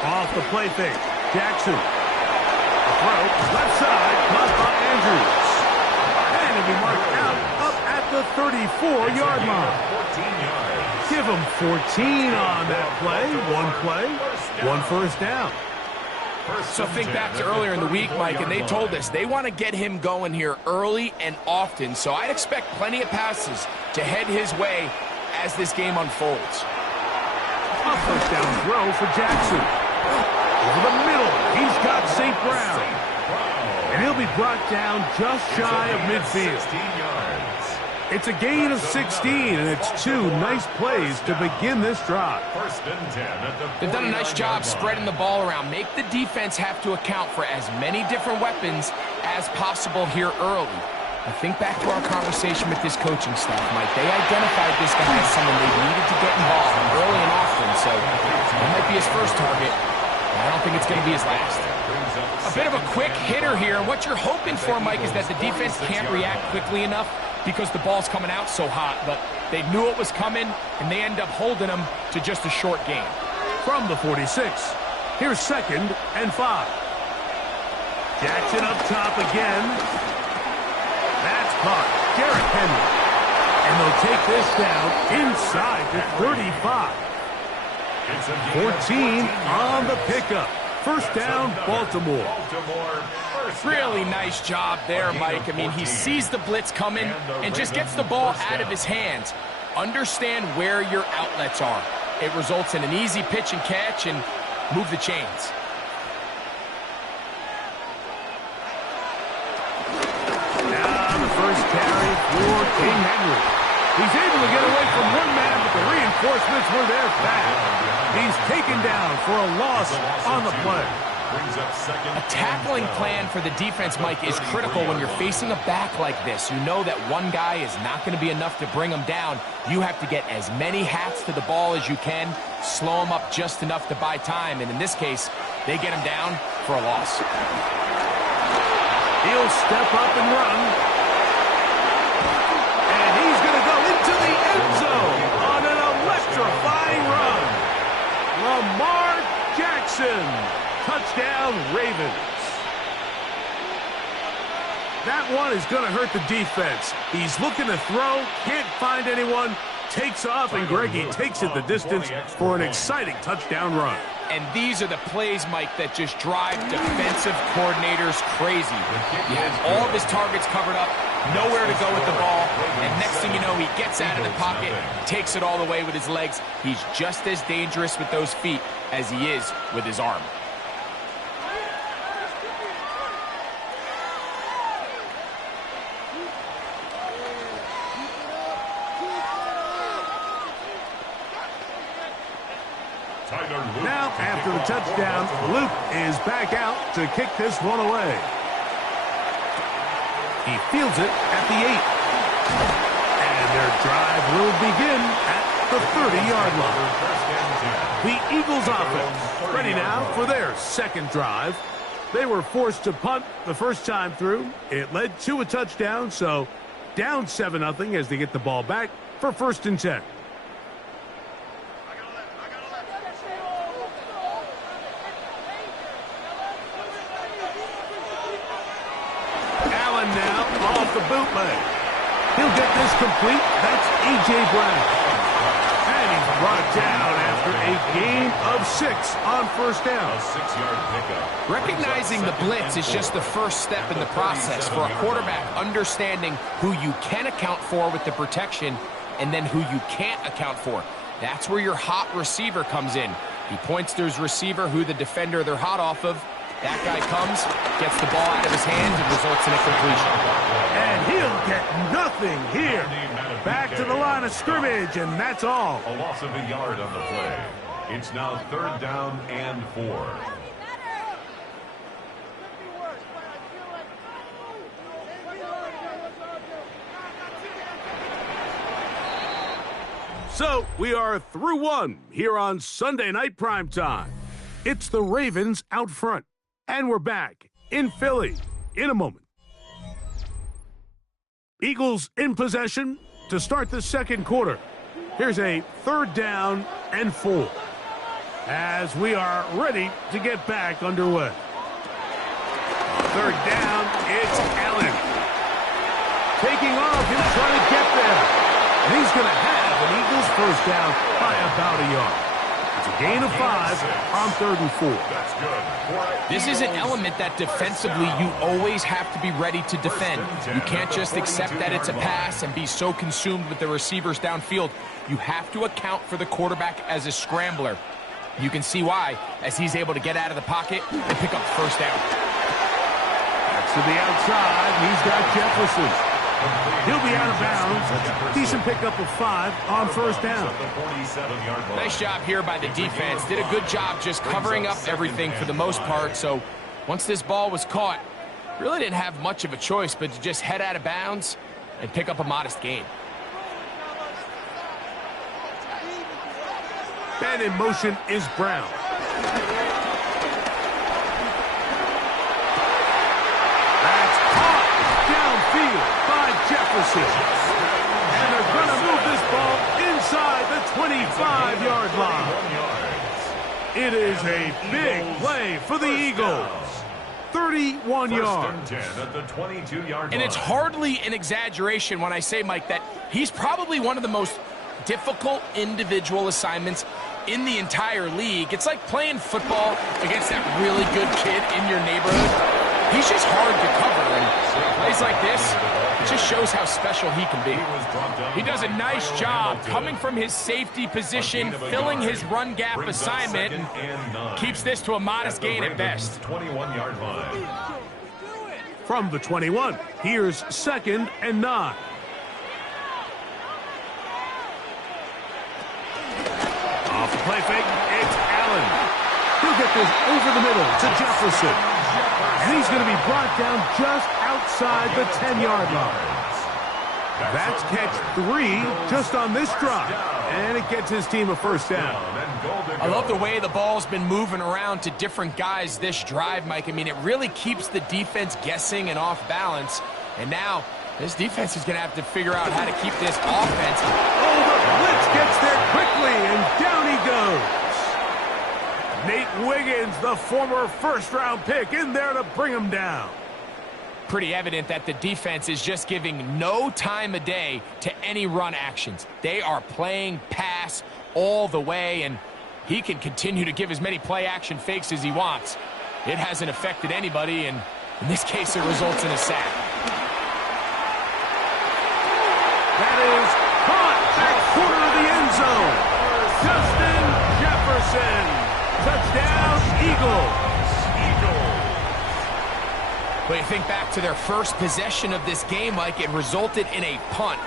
Off the play fake, Jackson. Throw, left side, caught by Andrews. And it'll be marked out up at the 34-yard line. Give him 14 on that play. One first down. So think back to earlier in the week, Mike, and they told us they want to get him going here early and often. So I'd expect plenty of passes to head his way as this game unfolds. A first down throw for Jackson. Over the middle, he's got St. Brown. And he'll be brought down just shy of midfield. 16 yards. It's a gain of 16, and it's two nice plays to begin this drive. First and 10 at the They've done a nice job spreading the ball around. Make the defense have to account for as many different weapons as possible here early. I think back to our conversation with this coaching staff, Mike. They identified this guy as someone they needed to get involved early and often, so that might be his first target. I don't think it's going to be his last. A bit of a quick hitter here, and what you're hoping for, Mike, is that the defense can't react quickly enough because the ball's coming out so hot, but they knew it was coming, and they end up holding them to just a short gain. From the 46, here's 2nd and 5. Jackson up top again. That's caught. Derrick Henry. And they'll take this down inside the 35. 14 on the pickup. First down, Baltimore. Really nice job there, Mike. I mean, he sees the blitz coming and just gets the ball out of his hands. Understand where your outlets are. It results in an easy pitch and catch and move the chains. Now the first carry for King Henry. He's able to get away from one man, but the reinforcements were there fast. He's taken down for a loss on the play. A tackling plan for the defense, Mike, is critical when you're facing a back like this. You know that one guy is not going to be enough to bring him down. You have to get as many hats to the ball as you can, slow him up just enough to buy time, and in this case, they get him down for a loss. He'll step up and run. And he's going to go into the end zone on an electrifying run. Lamar Jackson. Touchdown, Ravens. That one is going to hurt the defense. He's looking to throw, can't find anyone, takes off, and Greggy takes it the distance for an exciting touchdown run. And these are the plays, Mike, that just drive defensive coordinators crazy. He has all of his targets covered up, nowhere to go with the ball, and next thing you know, he gets out of the pocket, takes it all the way with his legs. He's just as dangerous with those feet as he is with his arm. Now, after the touchdown, Luke is back out to kick this one away. He fields it at the 8. And their drive will begin at the 30-yard line. The Eagles offense ready now for their second drive. They were forced to punt the first time through. It led to a touchdown, so down 7-0 as they get the ball back for 1st and 10. The bootleg. He'll get this complete. That's A.J. Brown. And he's brought down after a gain of 6 on first down. A 6-yard pickup. Recognizing the blitz is just the first step in the process for a quarterback, understanding who you can account for with the protection and then who you can't account for. That's where your hot receiver comes in. He points to his receiver, who the defender they're hot off of. That guy comes, gets the ball out of his hands, and results in a completion. And he'll get nothing here. Back to the line of scrimmage, and that's all. A loss of a yard on the play. It's now 3rd down and 4. So we are through one here on Sunday Night Primetime. It's the Ravens out front. And we're back in Philly in a moment. Eagles in possession to start the second quarter. Here's a 3rd down and 4 as we are ready to get back underway. 3rd down, it's Allen. Taking off, he'll try to get there. And he's going to have an Eagles first down by about a yard. It's a gain of 5 on 3rd and 4. That's good. This is an element that defensively you always have to be ready to defend. You can't just accept that it's a pass and be so consumed with the receivers downfield. You have to account for the quarterback as a scrambler. You can see why, as he's able to get out of the pocket and pick up first down. Back to the outside. He's got Jefferson. He'll be out of bounds. Decent pickup of 5 on first down. Nice job here by the defense. Did a good job just covering up everything for the most part. So once this ball was caught, really didn't have much of a choice but to just head out of bounds and pick up a modest gain. And in motion is Brown. That's caught downfield by Jefferson. And they're going to move this ball inside the 25-yard line. It is a big play for the Eagles. 31 yards. And it's hardly an exaggeration when I say, Mike, that he's probably one of the most difficult individual assignments in the entire league. It's like playing football against that really good kid in your neighborhood. He's just hard to cover, and plays like this, it just shows how special he can be. He does a nice job coming from his safety position, filling his run gap assignment, and keeps this to a modest gain at best. 21-yard line. From the 21, here's 2nd and 9. Off the play fake, it's Allen. He'll get this over the middle to Jefferson. And he's going to be brought down just outside the 10-yard line. That's catch 3 just on this drive. And it gets his team a first down. I love the way the ball's been moving around to different guys this drive, Mike. I mean, it really keeps the defense guessing and off balance. And now this defense is going to have to figure out how to keep this offense. Oh, the blitz gets there quickly, and down he goes. Nate Wiggins, the former first-round pick, in there to bring him down. Pretty evident that the defense is just giving no time of day to any run actions. They are playing pass all the way, and he can continue to give as many play-action fakes as he wants. It hasn't affected anybody, and in this case, it results in a sack. That is caught back corner of the end zone. Justin Jefferson. Touchdown, Eagles. But you think back to their first possession of this game, Mike, it resulted in a punt.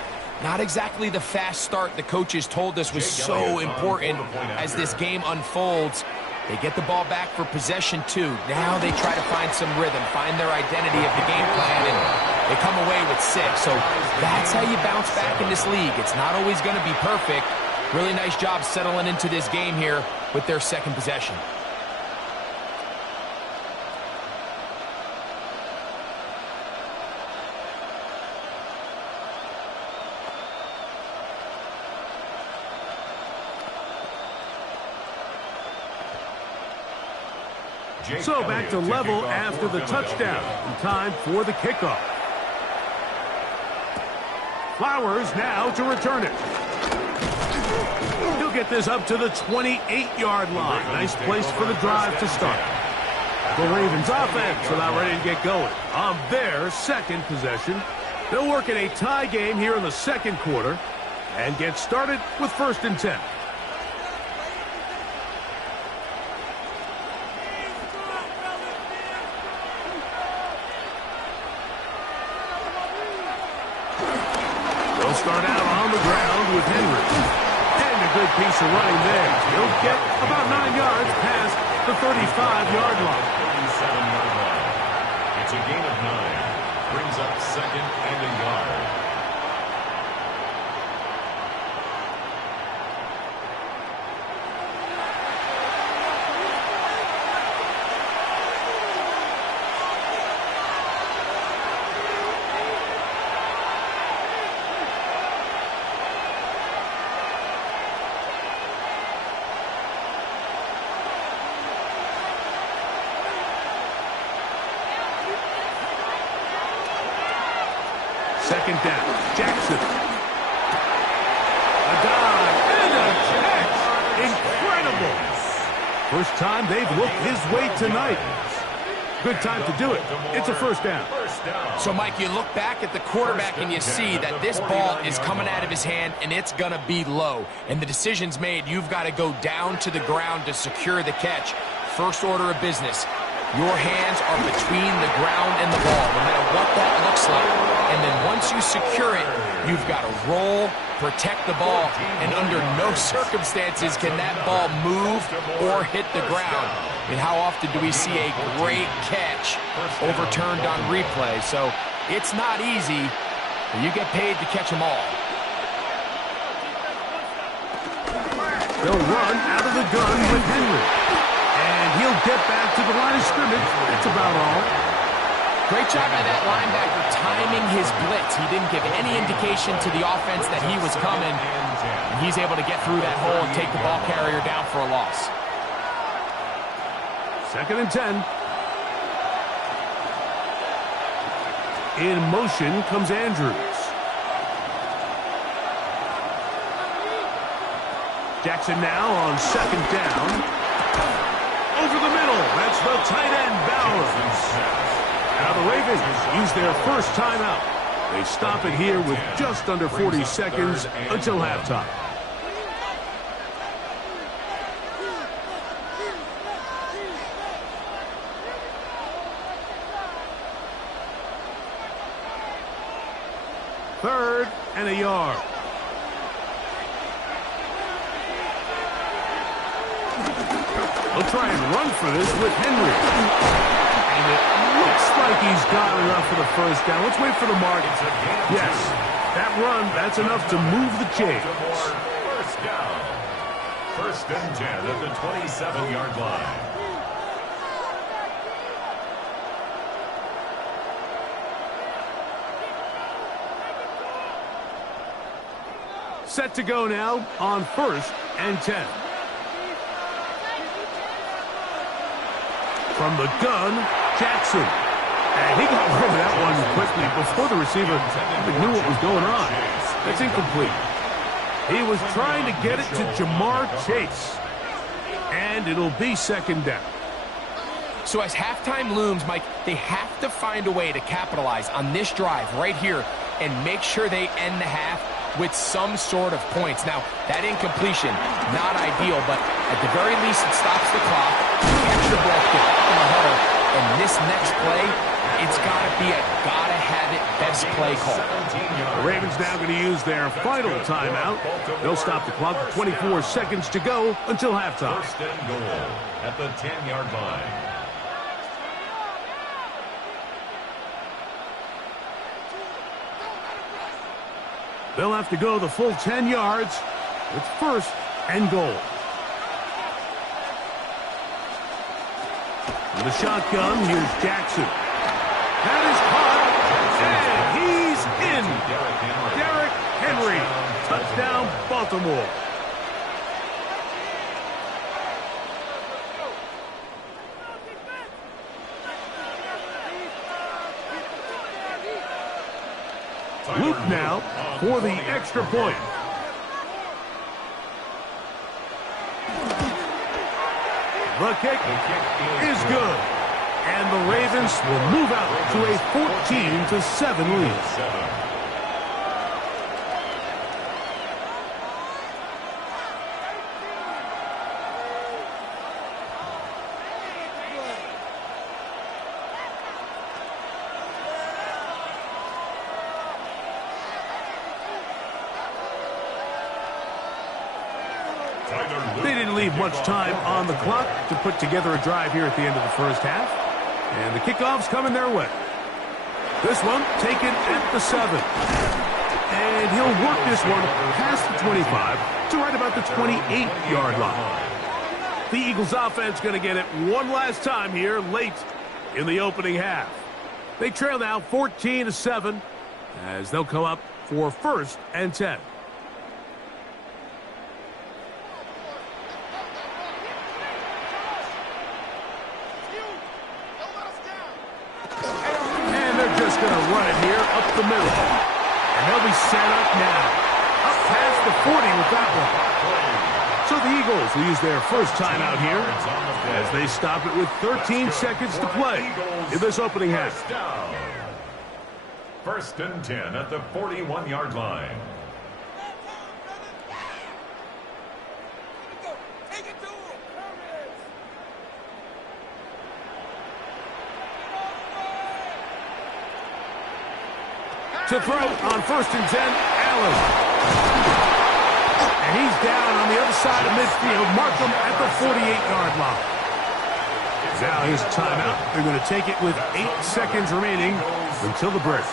Not exactly the fast start the coaches told us was so important as this game unfolds. They get the ball back for possession 2. Now they try to find some rhythm, find their identity of the game plan, and they come away with 6. So that's how you bounce back in this league. It's not always going to be perfect. Really nice job settling into this game here with their second possession. So back to level after the touchdown. And time for the kickoff. Flowers now to return it. He'll get this up to the 28-yard line. Nice place for the drive to start. The Ravens offense are now ready to get going on their second possession. They'll work in a tie game here in the second quarter and get started with 1st and 10. They'll start out on the ground with Henry. And a good piece of running there. He'll get about 9 yards past the 35-yard line. 37-yard line. It's a gain of 9. Brings up 2nd and a yard. Second down. Jackson. A dive and a catch. Incredible. First time they've looked his way tonight. Good time to do it. It's a first down. So, Mike, you look back at the quarterback and you see that this ball is coming out of his hand and it's going to be low. And the decision's made. You've got to go down to the ground to secure the catch. First order of business. Your hands are between the ground and the ball, no matter what that looks like. And then once you secure it, you've got to roll, protect the ball, and under no circumstances can that ball move or hit the ground. And how often do we see a great catch overturned on replay? So it's not easy, but you get paid to catch them all. They'll run out of the gun with Henry. And he'll get back to the line of scrimmage. That's about all. Great job by that linebacker timing his blitz. He didn't give any indication to the offense that he was coming. And he's able to get through that hole and take the ball carrier down for a loss. 2nd and 10. In motion comes Andrews. Jackson now on 2nd down. Over the middle. That's the tight end, Bowers. Now the Ravens use their first timeout. They stop it here with just under 40 seconds until halftime. Third and a yard. They'll try and run for this with Henry. And it looks like he's got enough for the first down. Let's wait for the mark. Yes, that run, that's enough to move the chains. First down. 1st and 10 at the 27-yard line. Set to go now on 1st and 10. From the gun, Jackson. And he got rid of that one quickly before the receiver even knew what was going on. That's incomplete. He was trying to get it to Jamar Chase. And it'll be 2nd down. So as halftime looms, Mike, they have to find a way to capitalize on this drive right here and make sure they end the half with some sort of points. Now, that incompletion, not ideal, but at the very least, it stops the clock. Catch your breath, get back in the huddle, and this next play, it's got to be a gotta-have-it best play call. The Ravens now going to use their final timeout. They'll stop the clock with 24 seconds to go until halftime. 1st and goal at the 10-yard line. They'll have to go the full 10 yards. It's 1st and goal. In the shotgun, here's Jackson. That is caught, and he's in. Derrick Henry, touchdown Baltimore. Luke now for the extra point. The kick is good. And the Ravens will move out to a 14-7 lead. They didn't leave much time on the clock to put together a drive here at the end of the first half. And the kickoff's coming their way. This one taken at the 7. And he'll work this one past the 25 to right about the 28-yard line. The Eagles offense going to get it one last time here late in the opening half. They trail now 14-7 as they'll come up for 1st and 10. Run it here up the middle. And they'll be set up now. Up past the 40 with that one. So the Eagles will use their first timeout here as they stop it with 13 seconds to play in this opening half. First and 10 at the 41-yard line. To throw on first and 10, Allen. And he's down on the other side of midfield. Mark him at the 48-yard line. Now here's a timeout. They're going to take it with 8 seconds remaining until the break.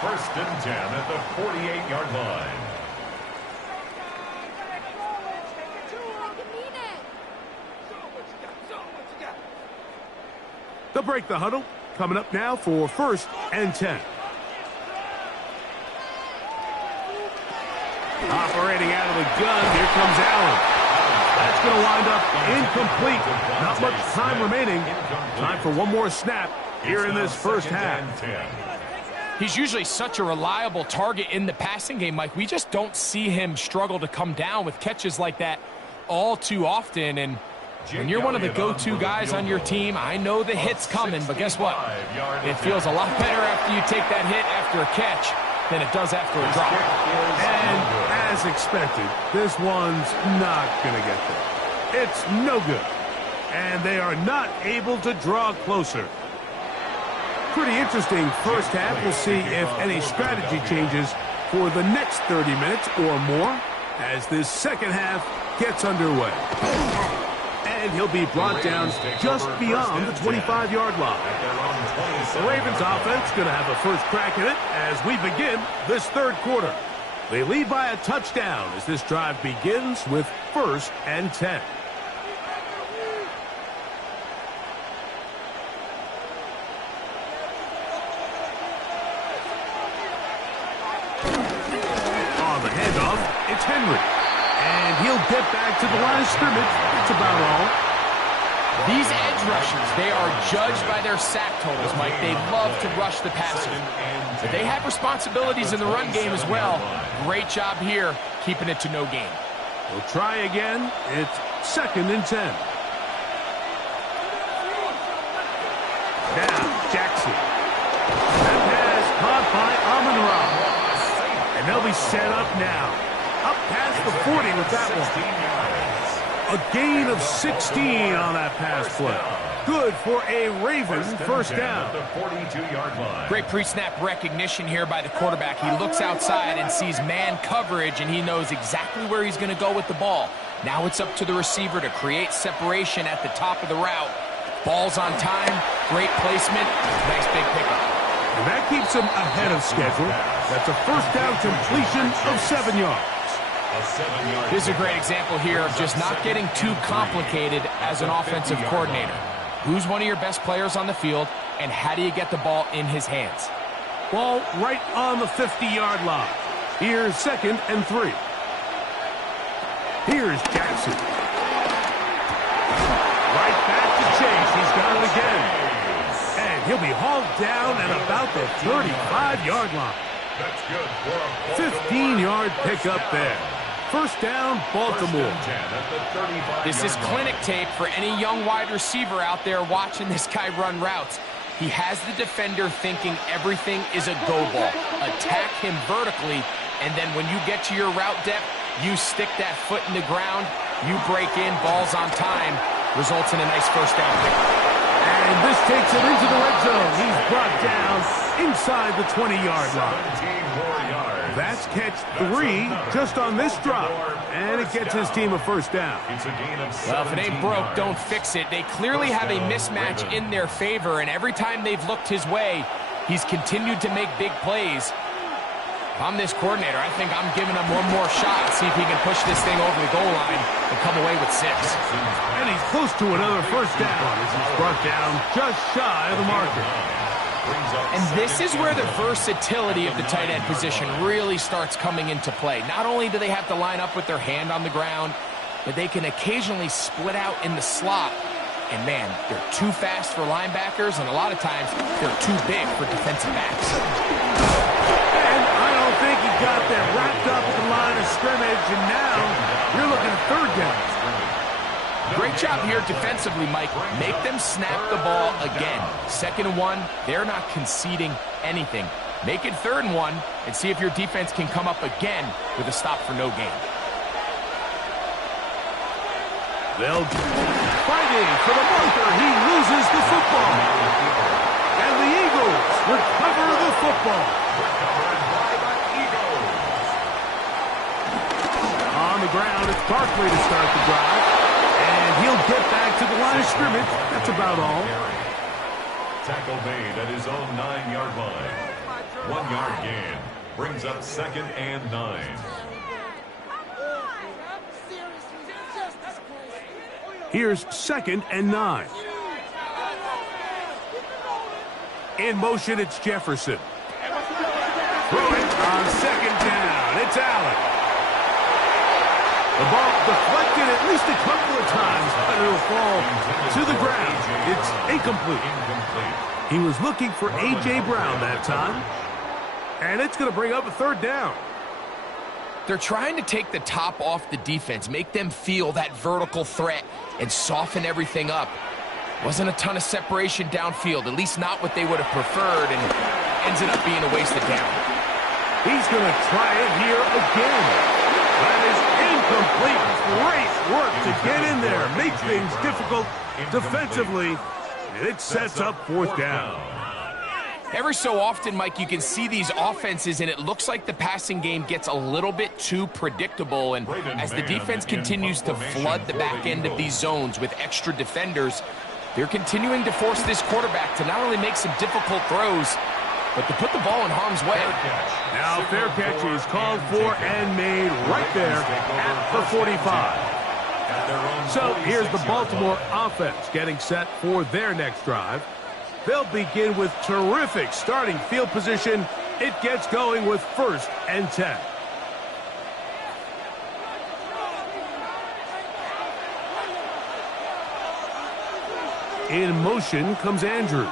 First and 10 at the 48-yard line. They'll break the huddle. Coming up now for first and 10. Operating out of the gun, here comes Allen. That's going to wind up incomplete. Not much time remaining. Time for one more snap here in this first half. He's usually such a reliable target in the passing game, Mike. We just don't see him struggle to come down with catches like that all too often. And when you're one of the go-to guys on your team, I know the hit's coming, but guess what? It feels a lot better after you take that hit after a catch than it does after a drop. And as expected, this one's not going to get there. It's no good. And they are not able to draw closer. Pretty interesting first half. We'll see if any strategy changes for the next 30 minutes or more as this second half gets underway. And he'll be brought down just beyond the 25-yard line. The Ravens offense going to have a first crack at it as we begin this third quarter. They lead by a touchdown as this drive begins with first and 10. On the handoff, it's Henry. And he'll get back to the line of scrimmage. That's about all. These edge rushers, they are judged by their sack totals, Mike. They love to rush the passer. But they have responsibilities in the run game as well. Great job here, keeping it to no gain. We'll try again. It's second and 10. Now, Jackson. That pass caught by Amon-Ra. And they'll be set up now. Up past the 40 with that one. A gain of 16 on that pass play. Good for a Ravens first down. Great pre-snap recognition here by the quarterback. He looks outside and sees man coverage, and he knows exactly where he's going to go with the ball. Now it's up to the receiver to create separation at the top of the route. Ball's on time, great placement, nice big pickup. And that keeps him ahead of schedule. That's a first down completion of 7 yards. This is a great example here of just not getting too complicated as an offensive coordinator. Who's one of your best players on the field, and how do you get the ball in his hands? Ball right on the 50-yard line. Here's second and 3. Here's Jackson. Right back to Chase. He's got it again. And he'll be hauled down at about the 35-yard line. 15-yard pickup there. First down, Baltimore. This is clinic tape for any young wide receiver out there watching this guy run routes. He has the defender thinking everything is a go ball. Attack him vertically, and then when you get to your route depth, you stick that foot in the ground, you break in, balls on time, results in a nice first down pickup. And this takes him into the red zone. He's brought down inside the 20-yard line. That's catch 3 just on this drop. And it gets his team a first down. Well, if it ain't broke, don't fix it. They clearly have a mismatch in their favor, and every time they've looked his way, he's continued to make big plays. If I'm this coordinator, I think I'm giving him one more shot, see if he can push this thing over the goal line and come away with 6. And he's close to another first down as he's brought down just shy of the marker. And this is where the versatility of the tight end position really starts coming into play. Not only do they have to line up with their hand on the ground, but they can occasionally split out in the slot. And man, they're too fast for linebackers, and a lot of times they're too big for defensive backs. And I don't think he got that wrapped up at the line of scrimmage, and now you're looking at third down. Great Great job here defensively, Mike. Make them snap the ball again. 2nd and 1, they're not conceding anything. Make it 3rd and 1 and see if your defense can come up again with a stop for no gain. They'll fighting for the marker. He loses the football. And the Eagles recover the football. On the ground, it's Barkley to start the drive. And he'll get back to the line of scrimmage. That's about all. Tackle made at his own 9-yard line. 1-yard gain. Brings up 2nd and 9. Here's 2nd and 9. In motion, it's Jefferson. Throwing on 2nd down. It's Allen. The ball deflected at least a couple of times, but it'll fall to the ground. It's incomplete. He was looking for A.J. Brown that time. And it's going to bring up a 3rd down. They're trying to take the top off the defense, make them feel that vertical threat, and soften everything up. Wasn't a ton of separation downfield, at least not what they would have preferred, and ends up being a wasted down. He's going to try it here again. That is incomplete. Great work to get in there, make things difficult defensively, and it sets up 4th down. Every so often, Mike, you can see these offenses, and it looks like the passing game gets a little bit too predictable. And as the defense continues to flood the back end of these zones with extra defenders, they're continuing to force this quarterback to not only make some difficult throws, but to put the ball in harm's way. Now, fair catch is called for and made right there at the 45. So here's the Baltimore offense getting set for their next drive. They'll begin with terrific starting field position. It gets going with 1st and 10. In motion comes Andrews.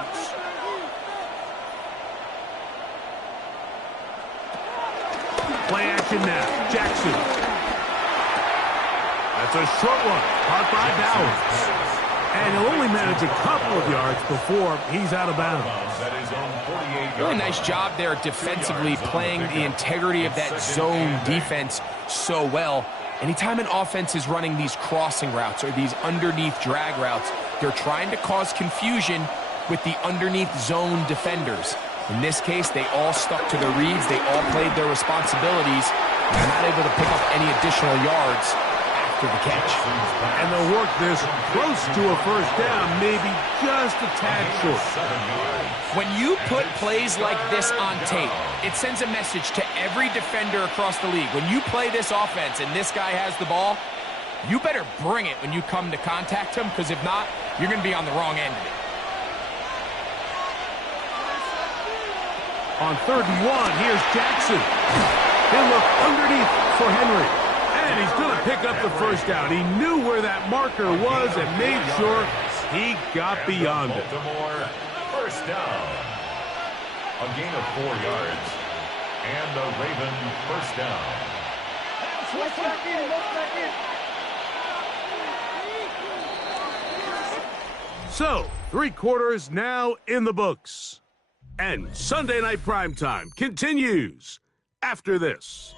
Play action now. Jackson. That's a short one. Caught by Bowers. And he'll only manage a couple of yards before he's out of bounds. Really nice job there defensively, playing the integrity of that zone defense so well. Anytime an offense is running these crossing routes or these underneath drag routes, they're trying to cause confusion with the underneath zone defenders. In this case, they all stuck to their reads. They all played their responsibilities. They're not able to pick up any additional yards after the catch. And they'll work this close to a 1st down, maybe just a tad short. When you put plays like this on tape, it sends a message to every defender across the league. When you play this offense and this guy has the ball, you better bring it when you come to contact him, because if not, you're going to be on the wrong end of it. On 3rd and 1, here's Jackson. He'll look underneath for Henry. And he's going to pick up the 1st down. He knew where that marker was and made sure he got beyond it. Baltimore, 1st down. A gain of 4 yards. And the Raven 1st down. So, 3 quarters now in the books. And Sunday Night Primetime continues after this.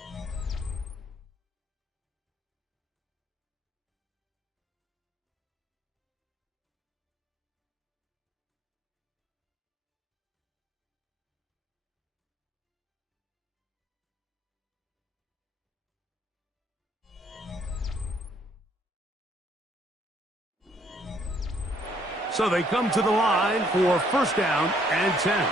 So they come to the line for 1st down and 10.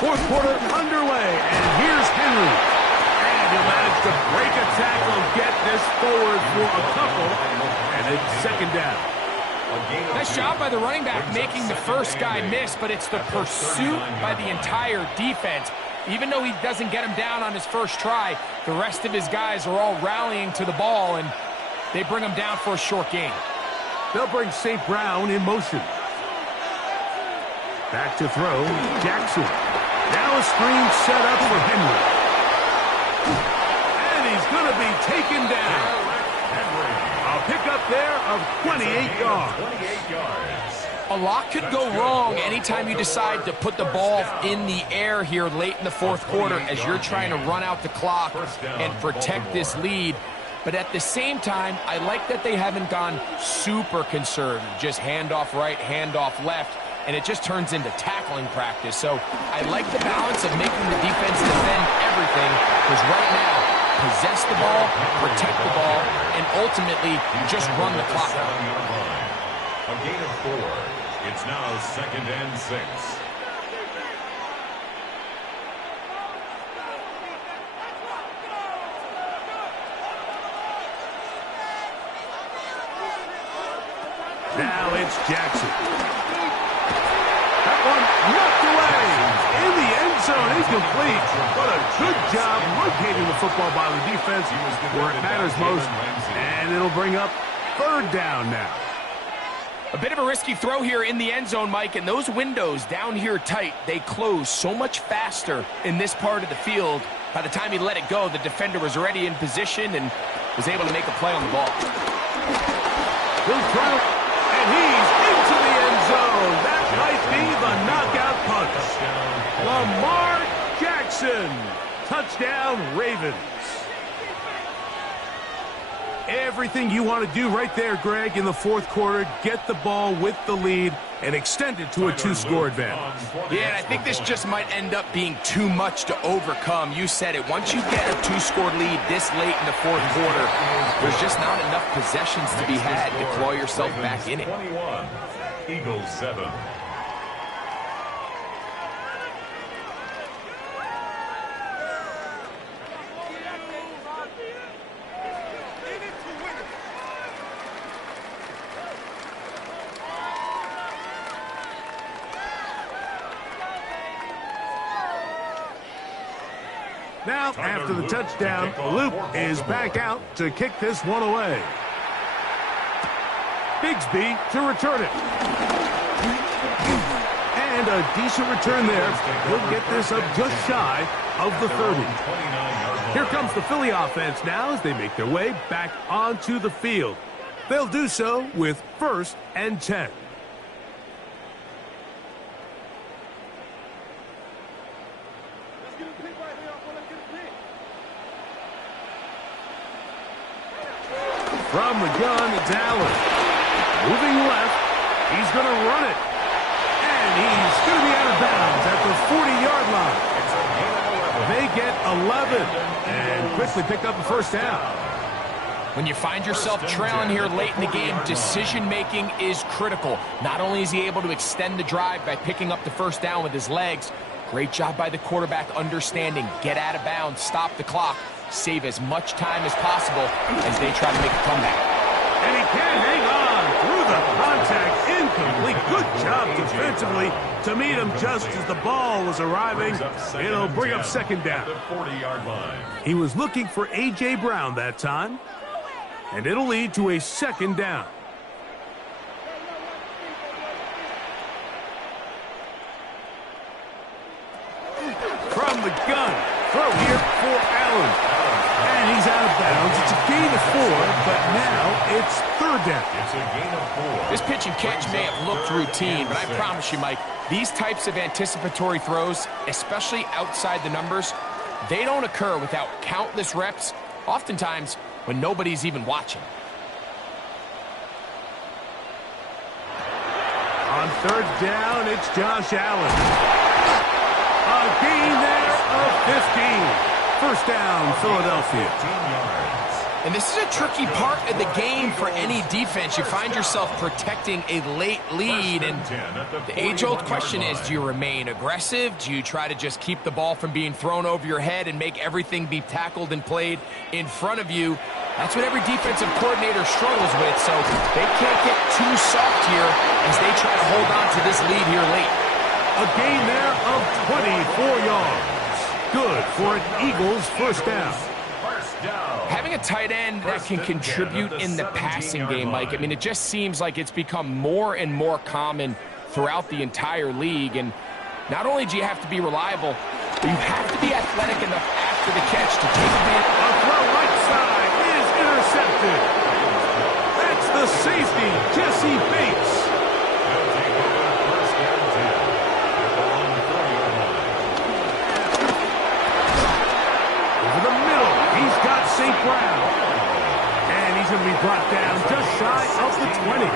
4th quarter underway, and here's Henry. And he managed to break a tackle, get this forward for a couple, and it's 2nd down. Nice job by the running back making the first guy miss, but it's the pursuit by the entire defense. Even though he doesn't get him down on his first try, the rest of his guys are all rallying to the ball, and they bring him down for a short gain. They'll bring St. Brown in motion. Back to throw, Jackson. Now a screen set up for Henry. And he's going to be taken down. A pickup there of 28 yards. 28 yards. A lot could go wrong anytime you decide to put the ball in the air here late in the fourth quarter as you're trying to run out the clock and protect this lead. But at the same time, I like that they haven't gone super conservative, just handoff right, handoff left, and it just turns into tackling practice. So I like the balance of making the defense defend everything, because right now, possess the ball, protect the ball, and ultimately just run the clock out. A gain of 4. It's now 2nd and 6. Now it's Jackson. That one knocked away. In the end zone, incomplete. But a good job locating the football by the defense where it matters most. And it'll bring up 3rd down now. A bit of a risky throw here in the end zone, Mike, and those windows down here tight, they close so much faster in this part of the field. By the time he let it go, the defender was already in position and was able to make a play on the ball. He'll throw, and he's into the end zone. That might be the knockout punch. Lamar Jackson. Touchdown, Ravens. Everything you want to do right there, Greg, in the fourth quarter. Get the ball with the lead and extend it to a 2-score advantage. Yeah, and I think this just might end up being too much to overcome. You said it. Once you get a 2-score lead this late in the fourth quarter, there's just not enough possessions to be had to claw yourself back in it. 21. Eagles 7. Now, after the touchdown, Luke is back out to kick this one away. Bigsby to return it. And a decent return there. He'll get this up just shy of the 30. Here comes the Philly offense now as they make their way back onto the field. They'll do so with 1st and 10. From the gun, it's Allen. Moving left. He's going to run it. And he's going to be out of bounds at the 40-yard line. They get 11 and quickly pick up the 1st down. When you find yourself trailing here late in the game, decision-making is critical. Not only is he able to extend the drive by picking up the 1st down with his legs, great job by the quarterback understanding, get out of bounds, stop the clock, save as much time as possible as they try to make a comeback. And he can't hang on through the contact. Incomplete. Good job defensively to meet him just as the ball was arriving. It'll bring up 2nd down. 40-yard line. He was looking for A.J. Brown that time. And it'll lead to a 2nd down. From the gun. Throw here for Allen. And he's out of bounds. It's a gain of 4, but now it's 3rd down. It's a gain of 4. This pitch and catch may have looked routine, but I promise you, Mike, these types of anticipatory throws, especially outside the numbers, they don't occur without countless reps, oftentimes when nobody's even watching. On 3rd down, it's Josh Allen. A gain there of 15. 1st down, Philadelphia. 15 yards. And this is a tricky part of the game for any defense. You find yourself protecting a late lead, and the age-old question is, do you remain aggressive? Do you try to just keep the ball from being thrown over your head and make everything be tackled and played in front of you? That's what every defensive coordinator struggles with, so they can't get too soft here as they try to hold on to this lead here late. A gain there of 24 yards. Good for an Eagles 1st down. Having a tight end that can contribute in the passing game, Mike, I mean, it just seems like it's become more and more common throughout the entire league. And not only do you have to be reliable, but you have to be athletic enough after the catch to take advantage. A throw right side is intercepted. he's going to be brought down just shy of the 20.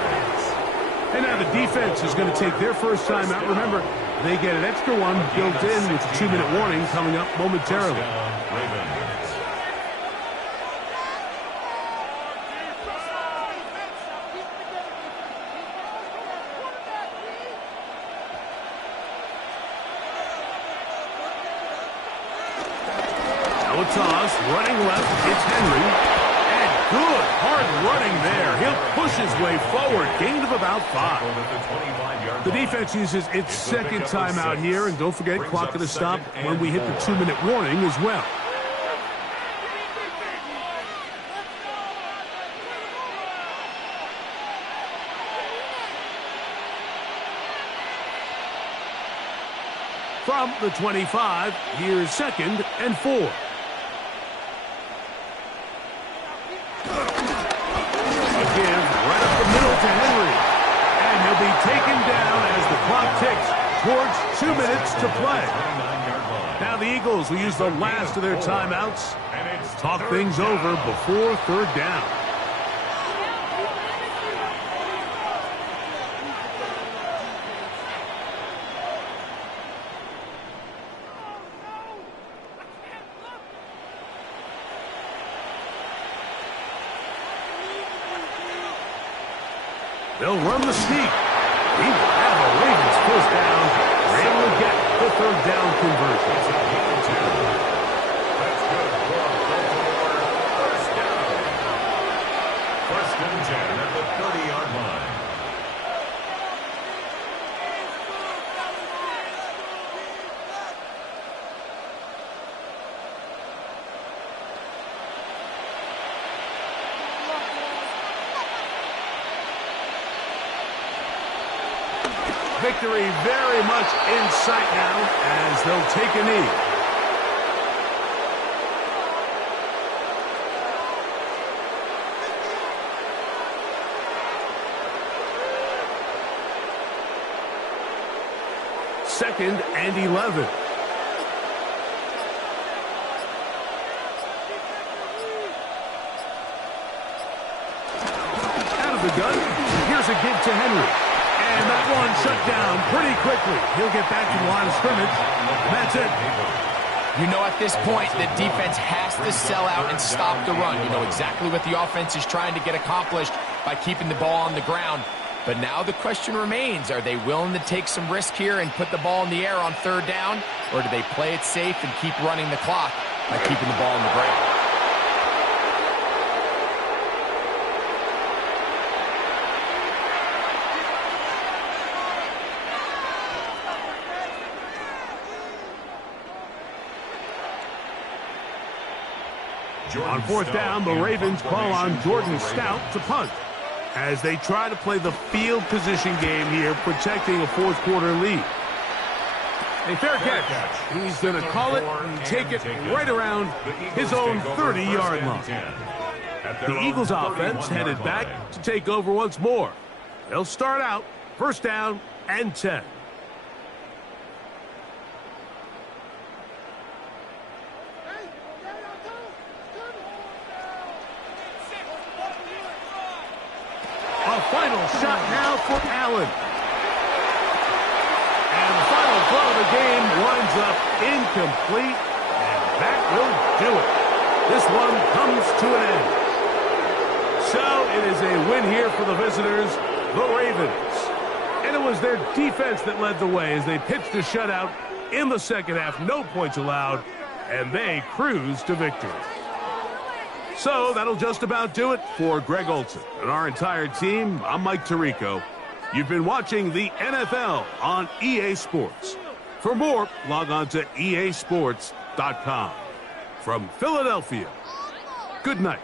And now the defense is going to take their first time out. Remember, they get an extra one built in with a 2-minute warning coming up momentarily. Now a toss, running left, it's Henry. Good, hard running there. He'll push his way forward. Gain of about 5. The defense uses its second timeout here, and don't forget, clock going to stop when we hit the 2-minute warning as well. From the 25, here's 2nd and 4. To Henry, and he'll be taken down as the clock ticks towards 2 minutes to play. Now the Eagles will use the last of their timeouts, talk things over before 3rd down. They'll run the sneak. He will have a Ravens first down. They're able to get the 3rd down conversion. That's good for Baltimore. First down. 1st and 10 at the 30-yard line. Victory very much in sight now as they'll take a knee. Second and 11. Out of the gun. Here's a give to Henry. And that one shut down pretty quickly. He'll get back to the line of scrimmage. That's it. You know, at this point, the defense has to sell out and stop the run. You know exactly what the offense is trying to get accomplished by keeping the ball on the ground. But now the question remains, are they willing to take some risk here and put the ball in the air on 3rd down? Or do they play it safe and keep running the clock by keeping the ball on the ground? On 4th down, the Ravens call on Jordan Stout to punt as they try to play the field position game here, protecting a 4th quarter lead. A fair catch. He's going to call it and take it right around his own 30-yard line. The Eagles offense headed back to take over once more. They'll start out 1st down and 10. A final shot now for Allen. And the final throw of the game winds up incomplete. And that will do it. This one comes to an end. So it is a win here for the visitors, the Ravens. And it was their defense that led the way as they pitched a shutout in the 2nd half. No points allowed. And they cruised to victory. So that'll just about do it for Greg Olsen and our entire team. I'm Mike Tirico. You've been watching the NFL on EA Sports. For more, log on to easports.com. From Philadelphia, good night.